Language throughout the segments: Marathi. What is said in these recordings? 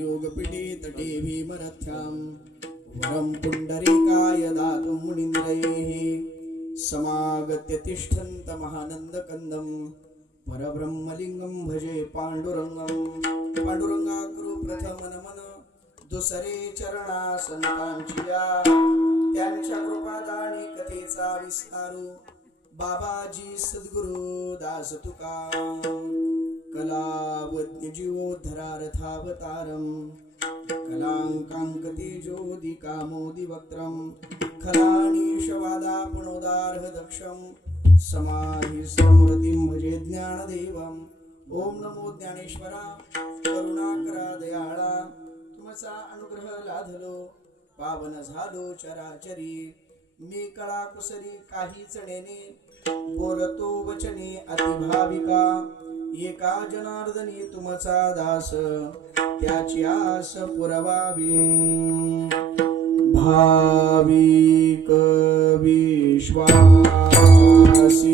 योगपीठे तटे भीमरथ्यां वरं पुण्डरीकाय दातुं मुनीन्द्रैः समागत्य तिष्ठन्तमहानन्दकन्दं परब्रह्मलिङ्गं भजे पाण्डुरङ्गं पाण्डुरङ्गा कुरु प्रथम नमन दुसरे चरणासनकांचिया त्यांच्या कृपादानी कथेचा विस्तारू बाबाजी सद्गुरु दास तुका कलावज्ञ जीवोद्धरारथावतारं कलांकांकतेजोदिकामोदि वक्त्रं खलानीशवादापणोदार्ह दक्षं समाधि समृद्धिं भजे ज्ञानदेवम् ओम नमो ज्ञानेश्वरा करुणाकरा दयाळा तुमचा अनुग्रह लाधलो पावन झालो चराचरी मी कळा कुसरी काहीच नेने बोलतो वचने अतिभाविका एका जनार्दनी तुमचा दास त्याची आस पुरवावी भाविक विश्वासी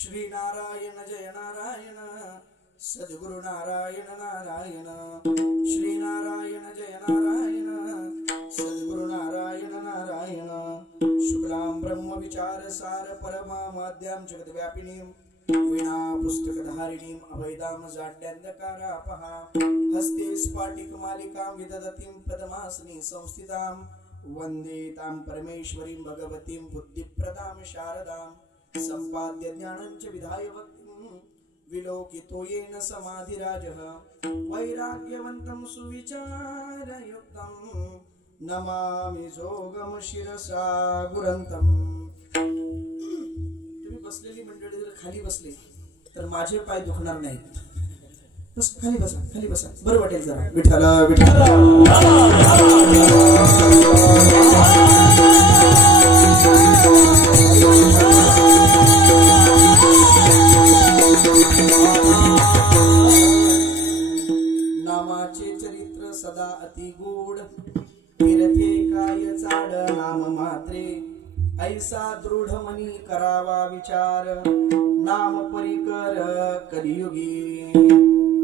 श्री नारायण जय नारायण सद्गुरु नारायण नारायण श्री नारायण जय नारायण सद्गुरु नारायण नारायण शुक्लां ब्रह्म विचार सार परमा माद्यां जगद्व्यापिनीं वीणा पुस्तकधारिणीं अभयदाम जाड्यान्धकारापहा हस्ते स्फाटिकमालिकां विदधतीं पद्मासनी संस्थितां वन्दे तां परमेश्वरीं भगवतीं बुद्धिप्रदां शारदां संपाद्य ज्ञानञ्च विधाय भक्तिं विलोकितो येन समाधिराजः वैराग्यवन्तं सुविचारयुक्तं नमामि जोगम शिरसा गुरन्तं। तुम्ही बसलेली मंडळी जर खाली बसले तर माझे पाय दुखणार नाहीत। बस खाली बसा बरं वाटेल जरा। विठ्ठल विठ्ठल नामाचे चरित्र सदा अति गोड तीर्थे काय चाड नाम मात्रे ऐसा दृढ मनी करावा विचार नाम परिकर कलियुगी।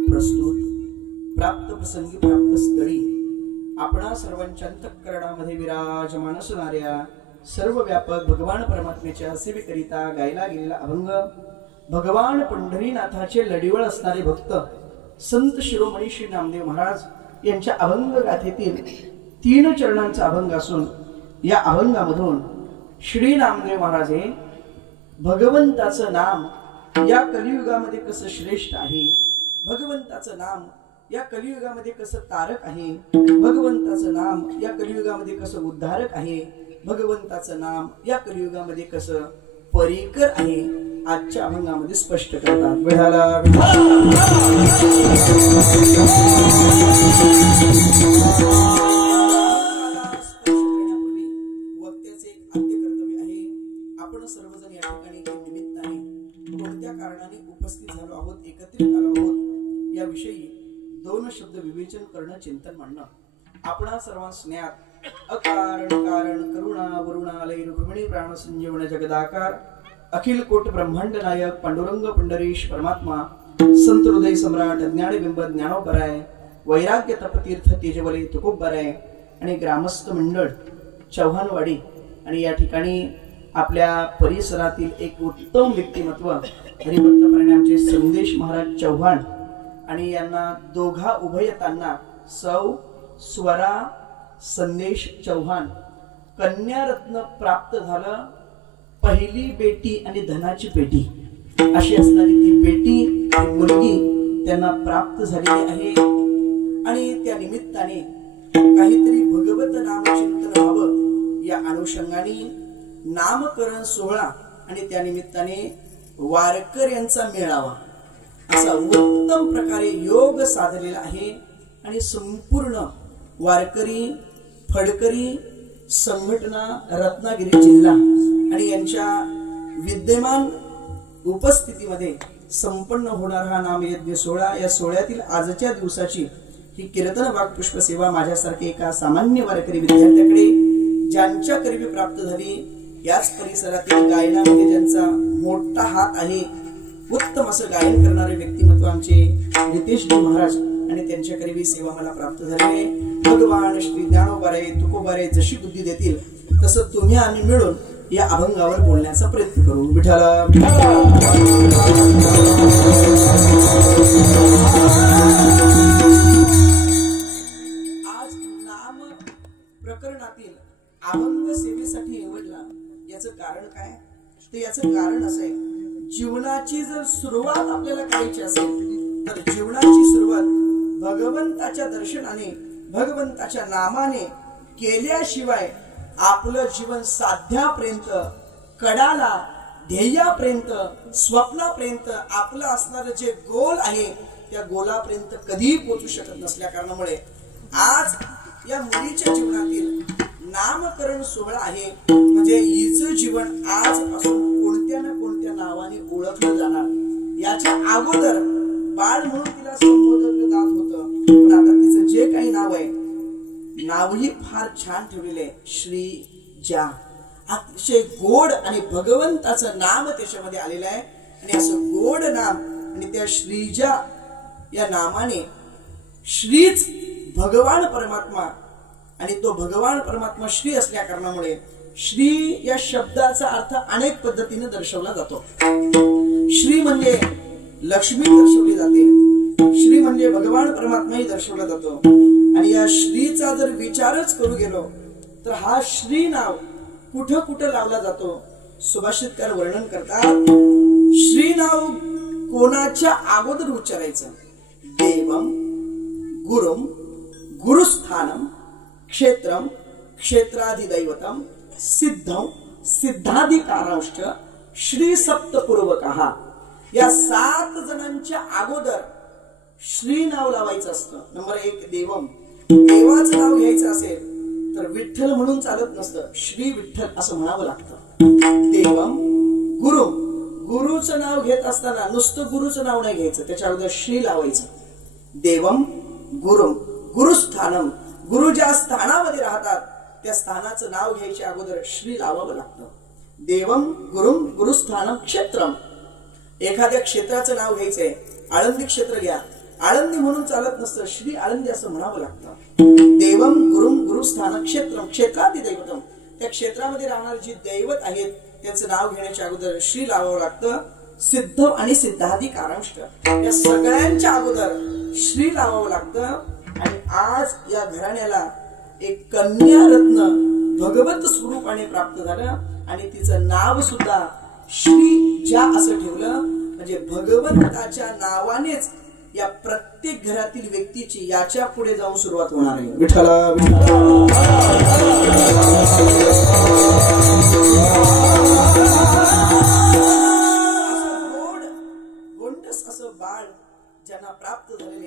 प्रस्तुत प्राप्त प्रसंगी प्राप्त स्थळी आपणा सर्वांच्या अंतःकरणामध्ये विराजमान असणाऱ्या सर्व व्यापक भगवान परमात्म्याच्या सेवेकरिता गायला गेलेला अभंग भगवान पंढरीनाथाचे लढीवळ असणारे भक्त संत शिरोमणी श्री नामदेव महाराज यांच्या अभंग गाथेतील 3 चरणांचा अभंग असून या अभंगामधून श्री नामदेव महाराज हे भगवंताचं नाम या कलियुगामध्ये कसं श्रेष्ठ आहे, भगवंताचं नाम या कलियुगामध्ये कसं तारक आहे, भगवंताचं नाम या कलियुगामध्ये कसं उद्धारक आहे, भगवंताचं नाम या कलियुगामध्ये कसं परिकर आहे आजच्या अभंगामध्ये स्पष्ट करतात। विठाला वक्त्याचे एक आद्य कर्तव्य आहे। आपण सर्वजण या ठिकाणी निमित्ताने कोणत्या कारणाने उपस्थित झालो एकत्रित आलो आहोत याविषयी दोन शब्द विवेचन करणं, चिंतन मांडणं. आपणा सर्वांस ज्ञात अकारण कारण करुणा वरुणालय रुक्मिणी प्राण संजीवन जगदाकार अखिल कोट ब्रह्मांड नायक पांडुरंग पंढरीश परमात्मा संत हृदय सम्राट ज्ञानबिंब ज्ञानोबराय वैराग्य तपतीर्थ तेजवले तुकोबराय आणि ग्रामस्थ मंडळ चव्हाणवाडी आणि या ठिकाणी आपल्या परिसरातील एक उत्तम व्यक्तिमत्व हरिभक्त परिणामचे संदेश महाराज चव्हाण आणि यांना दोघा उभयतांना सौ स्वरा संदेश चव्हाण कन्यारत्न प्राप्त झालं. पहिली बेटी आणि धनाची पेटी अशी असणारी ती बेटी, ती मुलगी त्यांना प्राप्त झालेली आहे. आणि त्या निमित्ताने काहीतरी भगवत नामचिंतन व्हावं या अनुषंगाने नामकरण सोहळा आणि त्या निमित्ताने वारकऱ्यांचा मेळावा असा उत्तम प्रकारे योग साधलेला आहे. आणि संपूर्ण वारकरी फडकरी संघटना रत्नागिरी जिल्हा आणि यांच्या विद्यमान उपस्थितीमध्ये संपन्न होणार हा नामयज्ञ सोहळा. या सोहळ्यातील आजच्या दिवसाची ही कीर्तन वाक्पुष्प सेवा माझ्यासारखे एका सामान्य वारकरी विद्यार्थ्याकडे ज्यांच्या करिबी प्राप्त झाली, याच परिसरातील गायनामध्ये ज्यांचा मोठा हात आहे, उत्तम असं गायन करणारे व्यक्तिमत्व आमचे नितेशजी महाराज आणि त्यांच्या करिबी सेवा मला प्राप्त झाली. भगवान श्री ज्ञानोबारे तुकोबारे जशी बुद्धी देतील तसं तुम्ही आम्ही मिळून या अभंगावर बोलण्याचा प्रयत्न करू. विठाला आज नाम प्रकरणातील अभंग सेवेसाठी निवडला याचं कारण काय? तर याचं कारण असं आहे, जीवनाची जर सुरुवात आपल्याला करायची असेल तर जीवनाची सुरुवात भगवंताच्या दर्शनाने भगवंताच्या नामाने केल्याशिवाय आपलं जीवन साध्यापर्यंत कडाला ध्येयापर्यंत स्वप्नापर्यंत आपलं असणारं जे गोल आहे त्या गोलापर्यंत कधीही पोहोचू शकत नसल्या कारणामुळे आज या मुलीच्या जीवनातील नामकरण सोहळा आहे. म्हणजे हिचं जीवन आजपासून कोणत्या ना कोणत्या नावाने ओळखलं जाणार. याच्या अगोदर बाळ म्हणून तिला संबोधलं जात होतं, पण आता तिचं जे काही नाव आहे नावही फार छान ठेवलेलं आहे, श्रीजा. अतिशय गोड आणि भगवंताचं नाम त्याच्यामध्ये आलेलं आहे. आणि असं गोड नाम आणि त्या श्रीजा या नामाने श्रीच भगवान परमात्मा आणि तो भगवान परमात्मा श्री असल्या कारणामुळे श्री या शब्दाचा अर्थ अनेक पद्धतीने दर्शवला जातो. श्री म्हणजे लक्ष्मी दर्शवली जाते, श्री म्हणजे भगवान परमात्माही दर्शवला जातो. आणि या श्रीचा जर विचारच करू गेलो तर हा श्री नाव कुठं कुठं लावला जातो सुभाषितकार वर्णन करतात. श्री नाव कोणाच्या अगोदर उच्चारायचं? देवम गुरुम गुरुस्थानम क्षेत्रम क्षेत्राधिदैवतम सिद्धम सिद्धाधिकारांश्च श्री सप्तपूर्वकः. या 7 जणांच्या अगोदर श्री नाव लावायचं असतं. नंबर 1 देवम, देवाचं नाव घ्यायचं असेल तर विठ्ठल म्हणून चालत नसतं, श्री विठ्ठल असं म्हणावं लागतं. देवम गुरु, गुरुचं नाव घेत असताना नुसतं गुरुचं नाव नाही घ्यायचं, त्याच्या अगोदर श्री लावायचं. देवम गुरु गुरुस्थानम, गुरु ज्या स्थानामध्ये राहतात त्या स्थानाचं नाव घ्यायच्या अगोदर श्री लावावं लागतं. देवम गुरुम गुरुस्थानम क्षेत्रम, एखाद्या क्षेत्राचं नाव घ्यायचंय, आळंदी क्षेत्र घ्या, आळंदी म्हणून चालत नसतं, श्री आळंदी असं म्हणावं लागतं. देवम गुरुम गुरुस्थान क्षेत्रम क्षेत्राधिदैवतम, त्या क्षेत्रामध्ये राहणारे जे दैवत आहेत त्याचं नाव घेण्याच्या अगोदर श्री लावावं लागतं. सिद्ध आणि सिद्धाधिकारांश्च, या सगळ्यांच्या अगोदर श्री लावावं लागतं. आणि आज या घराण्याला एक कन्या रत्न भगवत स्वरूपाने प्राप्त झालं आणि तिचं नाव सुद्धा श्रीजा असं ठेवलं. म्हणजे भगवंताच्या नावानेच या प्रत्येक घरातील व्यक्तीची याच्या पुढे जाऊन सुरुवात होणार आहे. विठ्ठला गोंडस असं बाळ ज्यांना प्राप्त झालेले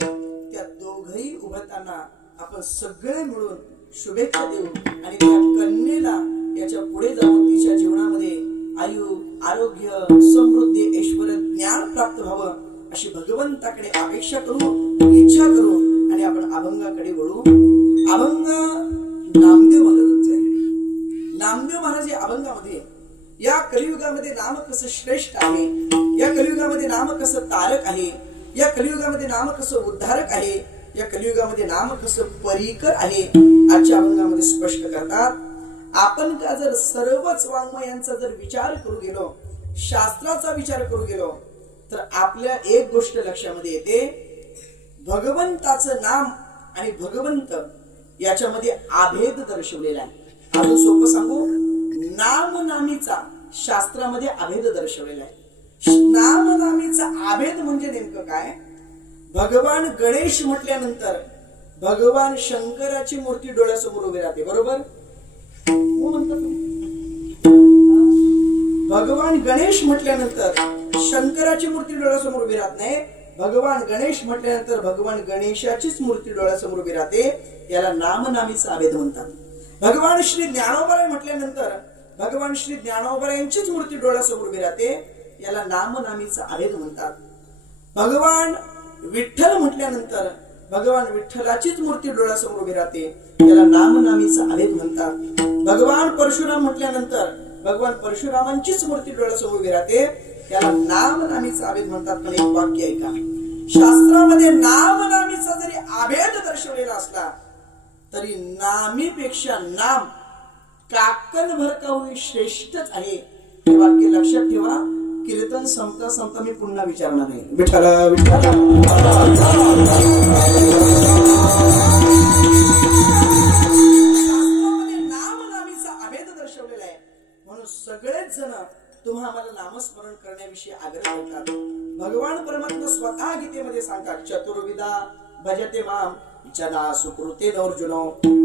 त्या दोघही उभताना आपण सगळे मिळून शुभेच्छा देऊ आणि त्या कन्येला याच्या पुढे जाऊन तिच्या जीवनामध्ये आयु आरोग्य समृद्धी ऐश्वर्य ज्ञान प्राप्त व्हावं अशी भगवंत भगवंताकडे अपेक्षा करू, इच्छा करू आणि आपण अभंगाकडे वळू. अभंग नामदेव महाराजांचे आहे. नामदेव महाराज या अभंगामध्ये या कलियुगामध्ये नाम कसं श्रेष्ठ आहे, या कलियुगामध्ये नाम कसं तारक आहे, या कलियुगामध्ये नाम कसं उद्धारक आहे, या कलियुगामध्ये नाम कसं परीकर आहे, आजच्या अभंगामध्ये स्पष्ट करतात. आपण का जर सर्वच वाङ्मयांचा जर विचार करू गेलो, शास्त्राचा विचार करू गेलो, तर आपल्या एक गोष्ट लक्षामध्ये येते, भगवंताचं नाम आणि भगवंत याच्यामध्ये आभेद दर्शवलेला आहे. अजून सोपं सांगू, नामनामीचा शास्त्रामध्ये आभेद दर्शवलेला आहे. नामनामीचा आभेद म्हणजे नेमकं काय? भगवान गणेश म्हटल्यानंतर भगवान शंकराची मूर्ती डोळ्यासमोर उभी राहते, बरोबर? भगवान गणेश म्हटल्यानंतर शंकराची मूर्ती डोळ्यासमोर उभी राहत नाही. भगवान गणेश म्हटल्यानंतर भगवान गणेशाचीच मूर्ती डोळ्यासमोर उभी राहते. याला नामनामीचा आभेद म्हणतात. भगवान श्री ज्ञानोबराय म्हटल्यानंतर भगवान श्री ज्ञानोबरायांचीच मूर्ती डोळ्यासमोर उभी राहते. याला नामनामीचा आभेद म्हणतात. भगवान विठ्ठल म्हटल्यानंतर भगवान विठ्ठलाचीच मूर्ती डोळ्यासमोर उभी राहते. याला नामनामीचा आभेद म्हणतात. भगवान परशुराम म्हटल्यानंतर भगवान परशुरामांचीच मूर्ती डोळ्यासमोर उभी राहते. याला नामनामीचा आभेद म्हणतात. पण एक वाक्य ऐका, शास्त्रामध्ये नामनामीचा जरी आभेद दर्शवलेला असला तरी नामीपेक्षा नाम काकण भर का होई श्रेष्ठच आहे. हे वाक्य लक्षात ठेवा. कीर्तन संपता संपता मी पुन्हा विचारणार आहे. विठ्ठल विठ्ठल. शास्त्रामध्ये नामनामीचा आभेद दर्शवलेला आहे. म्हणून सगळेच जण तुम्हा आम्हाला नामस्मरण करण्याविषयी आग्रह करतात. भगवान परमात्मा स्वतः गीतेमध्ये सांगतात, चतुर्विधा भजते माम जना सुकृते अर्जुनो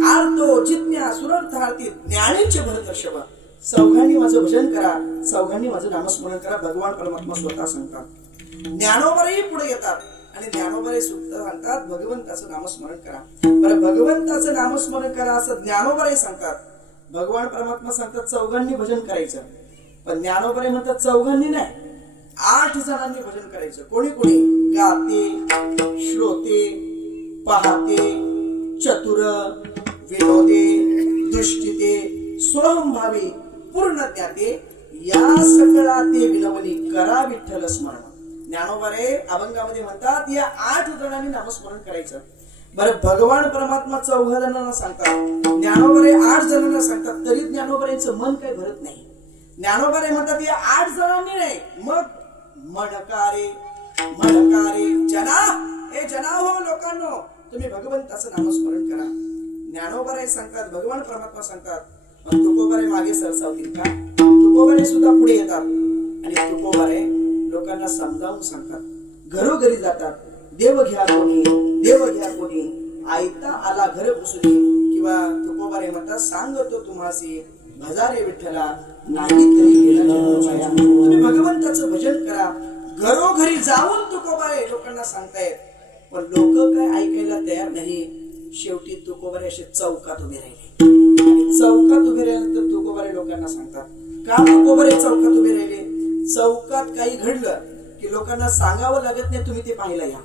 आर्तो जिज्ञा सुरर्थार्थी ज्ञानीचे भरतर्षभ. चौघांनी माझं भजन करा, चौघांनी माझं नामस्मरण करा. भगवान परमात्मा स्वतः सांगतात. ज्ञानोबराही पुढे येतात आणि ज्ञानोबराही सुद्धा सांगतात भगवंताचं नामस्मरण करा. बरं, भगवंताचं नामस्मरण करा असं ज्ञानोबराही सांगतात. भगवान परमात्मा सांगतात चौघांनी भजन करायचं. पण ज्ञानोबराही म्हणतात चौघांनी नाही, 8 जणांनी भजन करायचं. कोणी कोणी? गाते, श्रोते, पाहते, चतुर, विनोदे, दुष्टिते, स्वयंभावी, पूर्ण ज्ञाते, या सकळा ते विनवणी करा विठ्ठल स्मरण. ज्ञानोबरे अभंगामध्ये म्हणतात या 8 जणांनी नामस्मरण करायचं. बरं, भगवान परमात्मा 4 जणांना सांगतात, ज्ञानोबरे 8 जणांना सांगतात, तरी ज्ञानोबरेचं मन काही भरत नाही. ज्ञानोबरे म्हणतात या 8 जणांनी नाही, मग म्हणकारे म्हणकारे जना, हे जना हो लोकांनो, तुम्ही भगवंताचं नामस्मरण करा. ज्ञानोबराय सांगतात, भगवान परमात्मा सांगतात. मग तुकोबारे मागे सरसावतील का? तुकोबारे सुद्धा पुढे येतात आणि तुकोबारे लोकांना समजावून सांगतात. घरोघरी जातात, देव घ्या कोणी, देव घ्या कोणी, आयता आला घर पुसुनी. किंवा तुकोबारे म्हणतात, सांगतो तुम्हासी भजारे विठ्ठला, नाही तरी तुम्ही भगवंताचं भजन करा. घरोघरी जाऊन तुकोबारे लोकांना सांगतायत. पण लोक काय ऐकायला तयार नाही. शेवटी तुकोबारे असे चौकात उभे राहिले आणि चौकात उभे राहिल्यानंतर तुकोबारे लोकांना सांगतात. का तुकोबारे चौकात उभे राहिले? चौकात काही घडलं की लोकांना सांगावं लागत नाही, तुम्ही ते पाहायला या.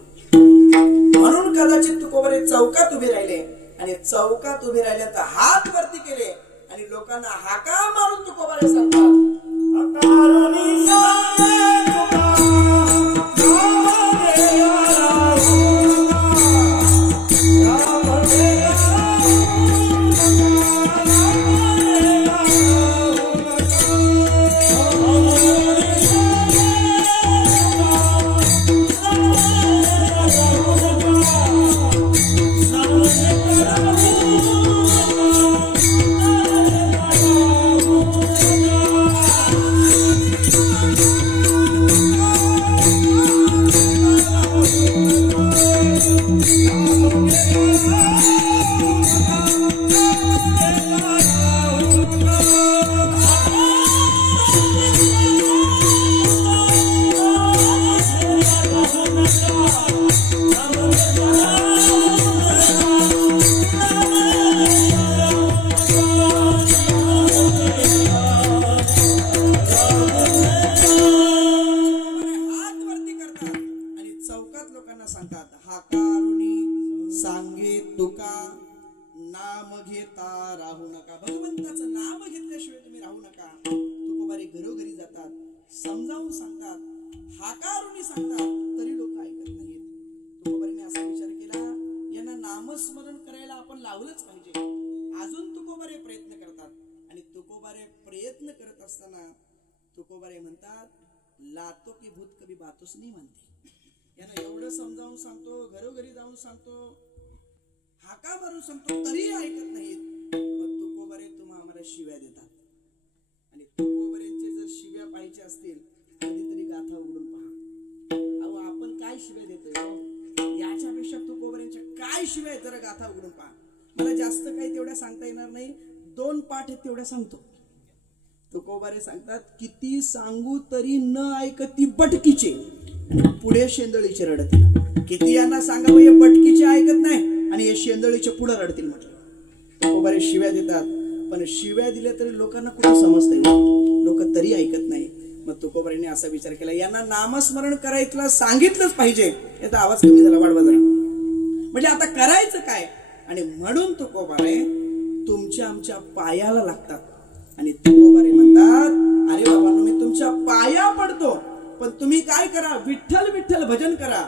म्हणून कदाचित तुकोबारे चौकात उभे राहिले आणि चौकात उभे राहिल्यानंतर हात वरती केले आणि लोकांना हाका मारून तुकोबारे सांगतात, हाकारुनी सांगे तुका नाम घेता राहू नका. भगवंताचं नाम घेतल्याशिवाय तुम्ही राहू नका. तुकोबारे घरोघरी जातात, समजावून सांगतात, हाकारुनी सांगतात, तरी लोक ऐकत नाहीत. तुकोबारीने असा विचार केला, यांना नामस्मरण करायला आपण लावलंच पाहिजे. अजून तुकोबारे प्रयत्न करतात. आणि तुकोबारे प्रयत्न करत असताना तुकोबारे म्हणतात, लातो की भूत कभी बातोच नाही म्हणते. यांना एवढं समजावून सांगतो, घरोघरी जाऊन सांगतो, हाका मारून सांगतो, तरी ऐकत नाहीत. मग तुकोबारे तुम्हा आम्हाला शिव्या देतात. आणि तुकोबारेंचे जर शिव्या पाहिजे असतील कधीतरी गाथा उघडून पहा. अहो आपण काय शिव्या देतोय हो? याच्यापेक्षा तुकोबारेंच्या काय शिव्या आहेत जरा गाथा उघडून पहा. मला जास्त काही तेवढ्या सांगता येणार नाही. 2 पाठ आहेत तेवढ्या सांगतो. तुकोबारे सांगतात, किती सांगू तरी न ऐकती बटकीचे, पुढे शेंदळीचे रडतील. किती यांना सांगा हे बटकीचे ऐकत नाही आणि हे शेंदळीचे पुढे रडतील म्हटलं. तुकोबारे शिव्या देतात, पण शिव्या दिल्या तरी लोकांना कुठं समजतंय, लोक तरी ऐकत नाही. मग तुकोबारेने असा विचार केला, यांना नामस्मरण करायचं सांगितलंच पाहिजे. याचा आवाज कमी झाला, वाढवा जरा. म्हणजे आता करायचं काय? आणि म्हणून तुकोबारे तुमच्या आमच्या पायाला लागतात. आणि तुकोबारे म्हणतात, अरे बाबांनो, मी तुमच्या पाया पडतो, पण तुम्ही काय करा, विठ्ठल विठ्ठल भजन करा.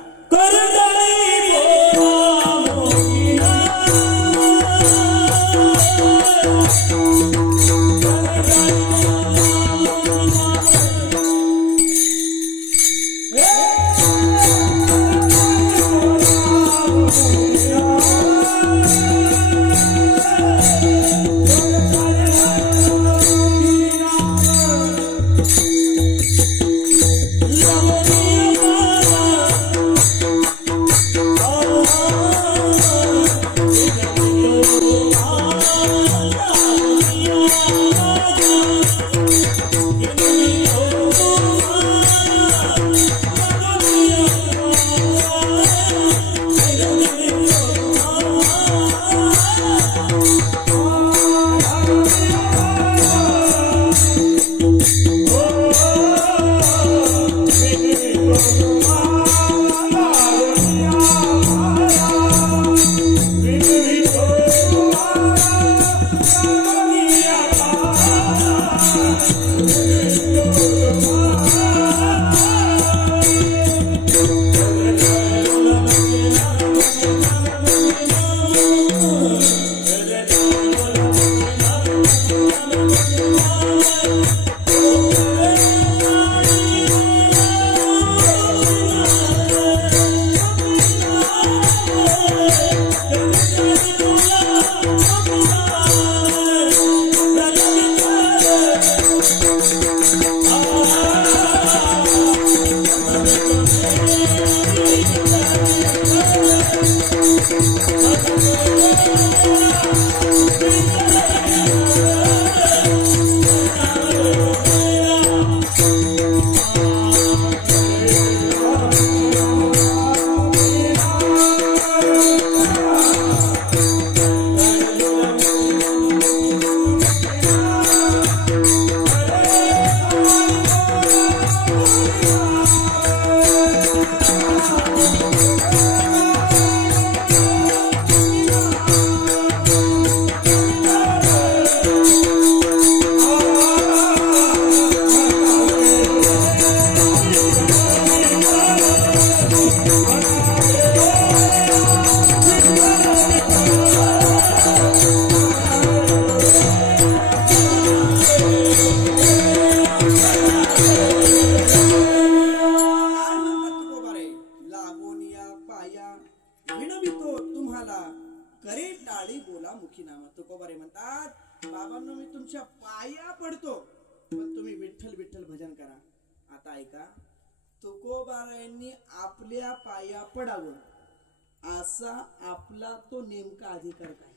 तुकोबारायांनी आपल्या पाया पडावं असा आपला तो नेमका अधिकार काय?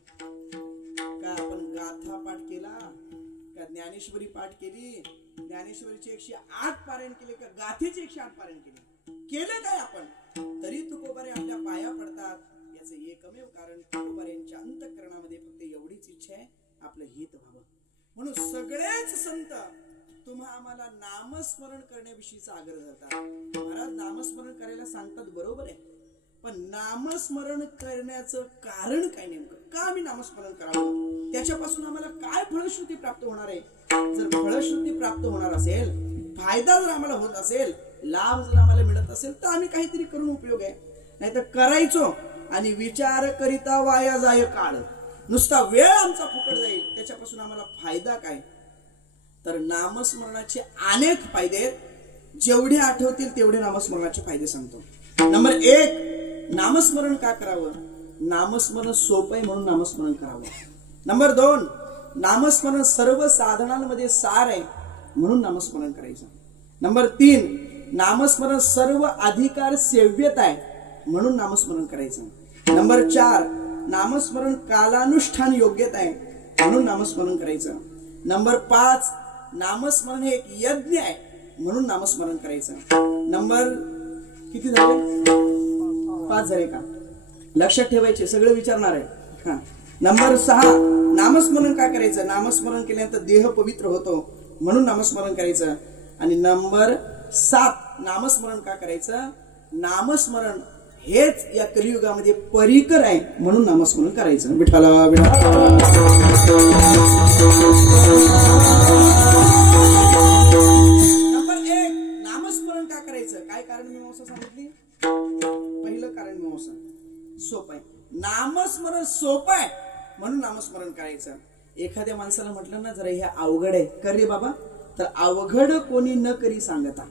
का आपण गाथा पाठ केला, का ज्ञानेश्वरी पाठ केली, ज्ञानेश्वरीचे 108 पारायण केले, का गाथेचे 108 पारायण केले काय आपण? तरी तुकोबारे आपल्या पाया पडतात. याचं एकमेव कारण तुकोबाऱ्यांच्या अंतःकरणामध्ये फक्त एवढीच इच्छा आहे, आपलं हित व्हावं. म्हणून सगळेच संत तुम्हा आम्हाला नामस्मरण करण्याविषयीचा आग्रह धरतात. महाराज नामस्मरण करायला सांगतात, बरोबर आहे, पण नामस्मरण करण्याचं कारण काय नेमकं, का आम्ही नामस्मरण करावं, त्याच्यापासून आम्हाला काय फलश्रुती प्राप्त होणार आहे. जर फलश्रुती प्राप्त होणार असेल, फायदा जर आम्हाला होत असेल, लाभ जर आम्हाला मिळत असेल, तर आम्ही काहीतरी करून उपयोग आहे. नाहीतर करायचो आणि विचार करिता वाया जाय काळ, नुसता वेळ आमचा फुकट जाईल, त्याच्यापासून आम्हाला फायदा काय. तर नामस्मरणाचे अनेक फायदे आहेत. जेवढे आठवतील तेवढे नामस्मरणाचे फायदे सांगतो. नंबर 1, नामस्मरण का करावं. नामस्मरण सोपं आहे म्हणून नामस्मरण करावं. नंबर 2, नामस्मरण सर्व साधनांमध्ये सार आहे म्हणून नामस्मरण करायचं. नंबर 3, नामस्मरण सर्व अधिकार सेव्यत आहे म्हणून नामस्मरण करायचं. नंबर 4, नामस्मरण कालानुष्ठान योग्यता आहे म्हणून नामस्मरण करायचं. नंबर 5, नामस्मरण हे एक यज्ञ आहे म्हणून नामस्मरण करायचं. नंबर किती झाले, 5 झाले का, लक्षात ठेवायचे, सगळे विचारणार आहे. नंबर 6, नामस्मरण का करायचं. नामस्मरण केल्यानंतर देह पवित्र होतो म्हणून नामस्मरण करायचं. आणि नंबर 7, नामस्मरण का करायचं. नामस्मरण हेच या कलियुगामध्ये परिकर आहे म्हणून नामस्मरण करायचं. विठ्ठला विठ्ठला. नंबर 1, नामस्मरण का करायचं. काय कारण मीमांसा सांगितली. पहिलं कारण मीमांसा सोपं आहे. नामस्मरण सोपं आहे म्हणून नामस्मरण करायचं. एखाद्या माणसाला म्हटलं ना, जरा हे अवघड आहे, कर रे बाबा, तर अवघड कोणी न करी सांगता.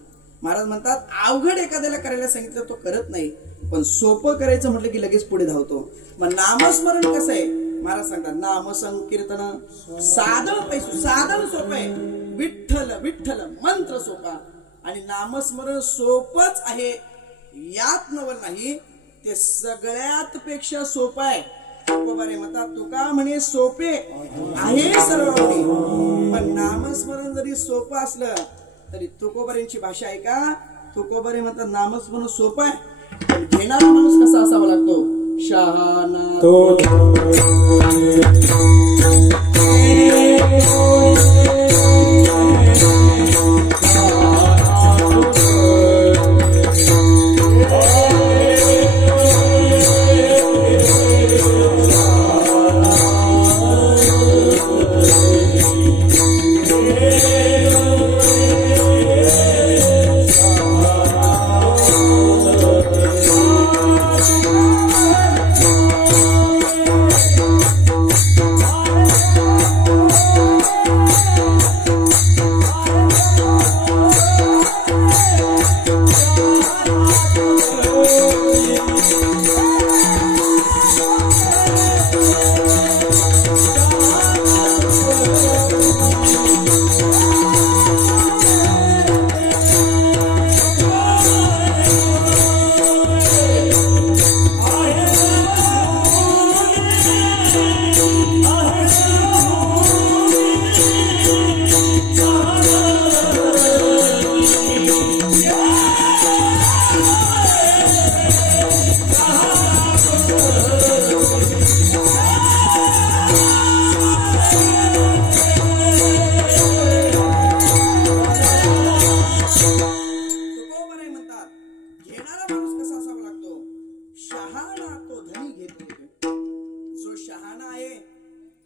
महाराज म्हणतात, अवघड एखाद्याला करायला सांगितलं तो करत नाही, पण सोपं करायचं म्हटलं की लगेच पुढे धावतो. मग नामस्मरण कसं आहे. महाराज सांगतात, नाम संकीर्तन साधन पैसू, साधन सोपं आहे. विठ्ठल विठ्ठल मंत्र सोपा. आणि नामस्मरण सोपच आहे यात नवल नाही, ते सगळ्यात पेक्षा सोपं आहे. तुकोबारे म्हणतात, तुका म्हणे सोपे आहे सर्व, पण नामस्मरण जरी सोपं असलं तरी तुकोबारेंची भाषा आहे का. तुकोबारे म्हणतात, नामस्मरण सोपं आहे, पण घेणारा माणूस कसा असावा लागतो. शहाणा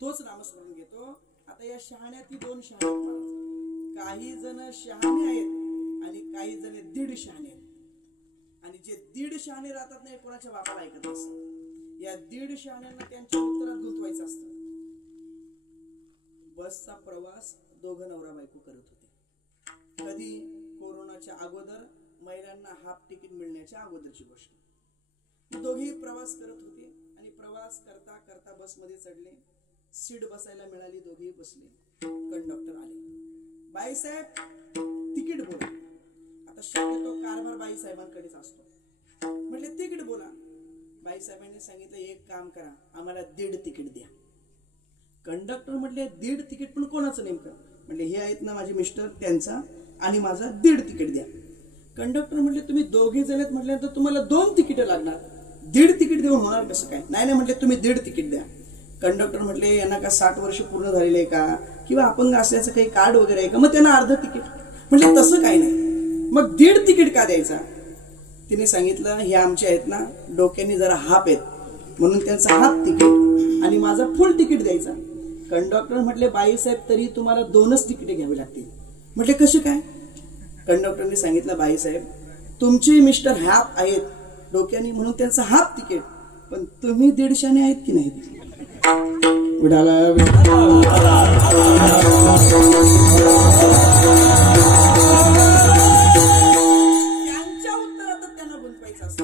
तोच नामस्मरण घेतो. आता या शहाण्यातील 2 शहाणे आहेत. काही जण शहाणे आहेत आणि काही जण दीड शहाणे आहेत. आणि जे दीड शहाणे राहतात नाही, कोणाच्या बापाला ऐकत नसतात. या दीड शहाण्यांना त्यांच्या उत्तरात गुंतवायचं असतं. बसचा प्रवास दोघं नवरा बायको करत होते. कधी कोरोनाच्या अगोदर, महिलांना हाफ तिकीट मिळण्याच्या अगोदरची गोष्ट. दोघेही प्रवास करत होते आणि प्रवास करता करता बसमध्ये चढले. सीट बसायला मिळाली, दोघेही बसले. कंडक्टर आले, बाईसाहेब तिकीट बोला. आता शक्यतो कारभार बाईसाहेबांकडेच असतो. म्हटले तिकीट बोला. बाईसाहेबांनी सांगितलं, एक काम करा, आम्हाला 1.5 तिकीट द्या. कंडक्टर म्हटले 1.5 तिकीट, पण कोणाचं नेमकं. म्हटले हे आहेत ना माझे मिस्टर, त्यांचा आणि माझा 1.5 तिकीट द्या. कंडक्टर म्हटले तुम्ही दोघे जण आहेत म्हटल्यानंतर तुम्हाला 2 तिकीट लागणार, 1.5 तिकीट देऊन होणार कसं काय. नाही म्हटले तुम्ही 1.5 तिकीट द्या. कंडक्टर म्हटले यांना का 60 वर्ष पूर्ण झालेले आहे का, किंवा अपंग असल्याचं काही कार्ड वगैरे आहे का, मग त्यांना अर्ध तिकीट. म्हणजे तसं काही नाही, मग 1.5 तिकीट का द्यायचा. तिने सांगितलं हे आमचे आहेत ना डोक्याने जरा हाफ आहेत म्हणून त्यांचं हाफ तिकीट आणि माझं फुल तिकीट द्यायचा. कंडक्टर म्हटले बाईसाहेब तरी तुम्हाला 2च तिकिटे घ्यावी लागतील. म्हटले कसे काय? कंडक्टरने सांगितलं बाईसाहेब तुमचे मिस्टर हाफ आहेत डोक्याने म्हणून त्यांचं हाफ तिकीट पण तुम्ही 150 आहेत की नाही. विठाला त्यांच्या उत्तरात त्यांना गुंतवायचं असतं.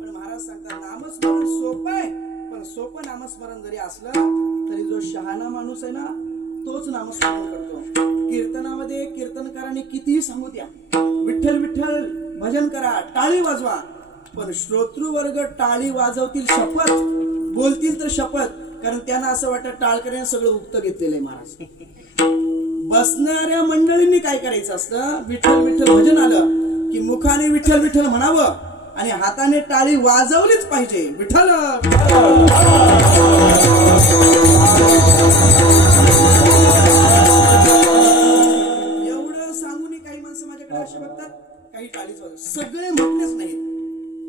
पण महाराज सांगतात नामस्मरण सोपं आहे पण सोपं नामस्मरण जरी असलं तरी जो शहाणा माणूस आहे ना तोच नामस्मरण करतो. कीर्तनामध्ये कीर्तनकारांनी कितीही सांगू द्या विठ्ठल विठ्ठल भजन करा टाळी वाजवा पण श्रोतृवर्ग टाळी वाजवतील शपथ बोलतील तर शपथ कारण त्यांना असं वाटतं टाळकऱ्याने सगळं उक्त घेतलेलं आहे. महाराज बसणाऱ्या मंडळींनी काय करायचं असतं विठ्ठल विठ्ठल भजन आलं की मुखाने विठ्ठल विठ्ठल म्हणावं आणि हाताने टाळी वाजवलीच पाहिजे. विठ्ठल एवढं सांगून काही माणसं माझ्याकडे असे बघतात काही टाळीच वाजव सगळे म्हटलेच नाहीत.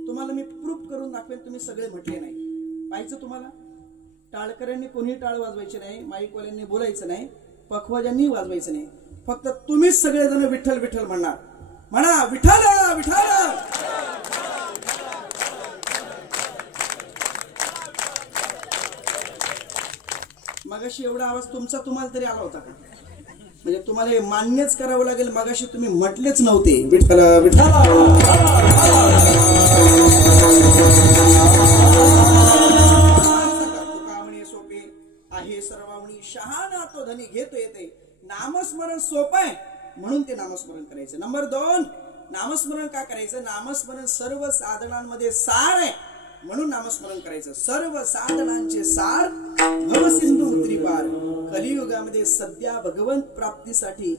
तुम्हाला मी प्रूफ करून दाखवेन तुम्ही सगळे म्हटले नाही. पाहिजे तुम्हाला टाळकऱ्यांनी कोणी टाळ वाजवायचे नाही माईकवाल्यांनी बोलायचं नाही पखवाजांनी वाजवायचं नाही फक्त तुम्हीच सगळेजण विठ्ठल विठ्ठल म्हणणार. म्हणा विठ्ठल विठ्ठल. मगाशी एवढा आवाज तुमचा तुम्हाला तरी आला होता का? म्हणजे तुम्हाला हे मान्यच करावं लागेल मगाशी तुम्ही म्हटलेच नव्हते विठ्ठल विठ्ठल. सोपे आहे सर्वावणी शहाणा तो धनी घेतो येते. नामस्मरण सोपं आहे म्हणून ते नामस्मरण करायचं. नंबर 2 नामस्मरण का करायचं नामस्मरण सर्व साधनांमध्ये सार आहे म्हणून नामस्मरण करायचं. सर्व साधनांचे सार भवसिंधू उतरी पार. कलियुगामध्ये सध्या भगवंत प्राप्तीसाठी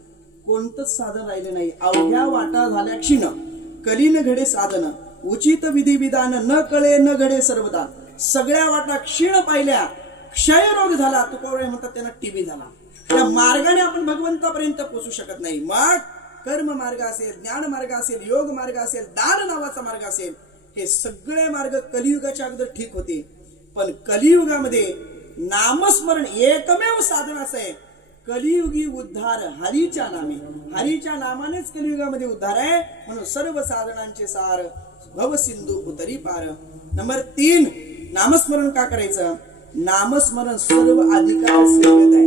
कोणतंच साधन राहिले नाही. अवघ्या वाटा झाल्या क्षीण कलीन घडे साधन उचित विधी विधान न कळे न घडे सर्वदा. सगळ्या वाटा क्षीण पाहिल्या क्षयरोग झाला तुकोबराय म्हणतात त्यांना टीबी झाला. त्या मार्गाने आपण भगवंतापर्यंत पोहोचू शकत नाही. मग कर्म मार्ग असेल ज्ञान मार्ग असेल योग मार्ग असेल दान नावाचा मार्ग असेल हे सगळे मार्ग कलियुगाच्या अगोदर ठीक होते. पण कलियुगामध्ये नामस्मरण एकमेव साधन असं आहे. कलियुगी उद्धार हरीच्या नामे हरीच्या नामानेच कलियुगामध्ये उद्धार आहे म्हणून सर्व साधनांचे सार भवसिंधू उतरी पार. नंबर 3 नामस्मरण का करायचं नामस्मरण सर्व अधिकार सेवेत आहे.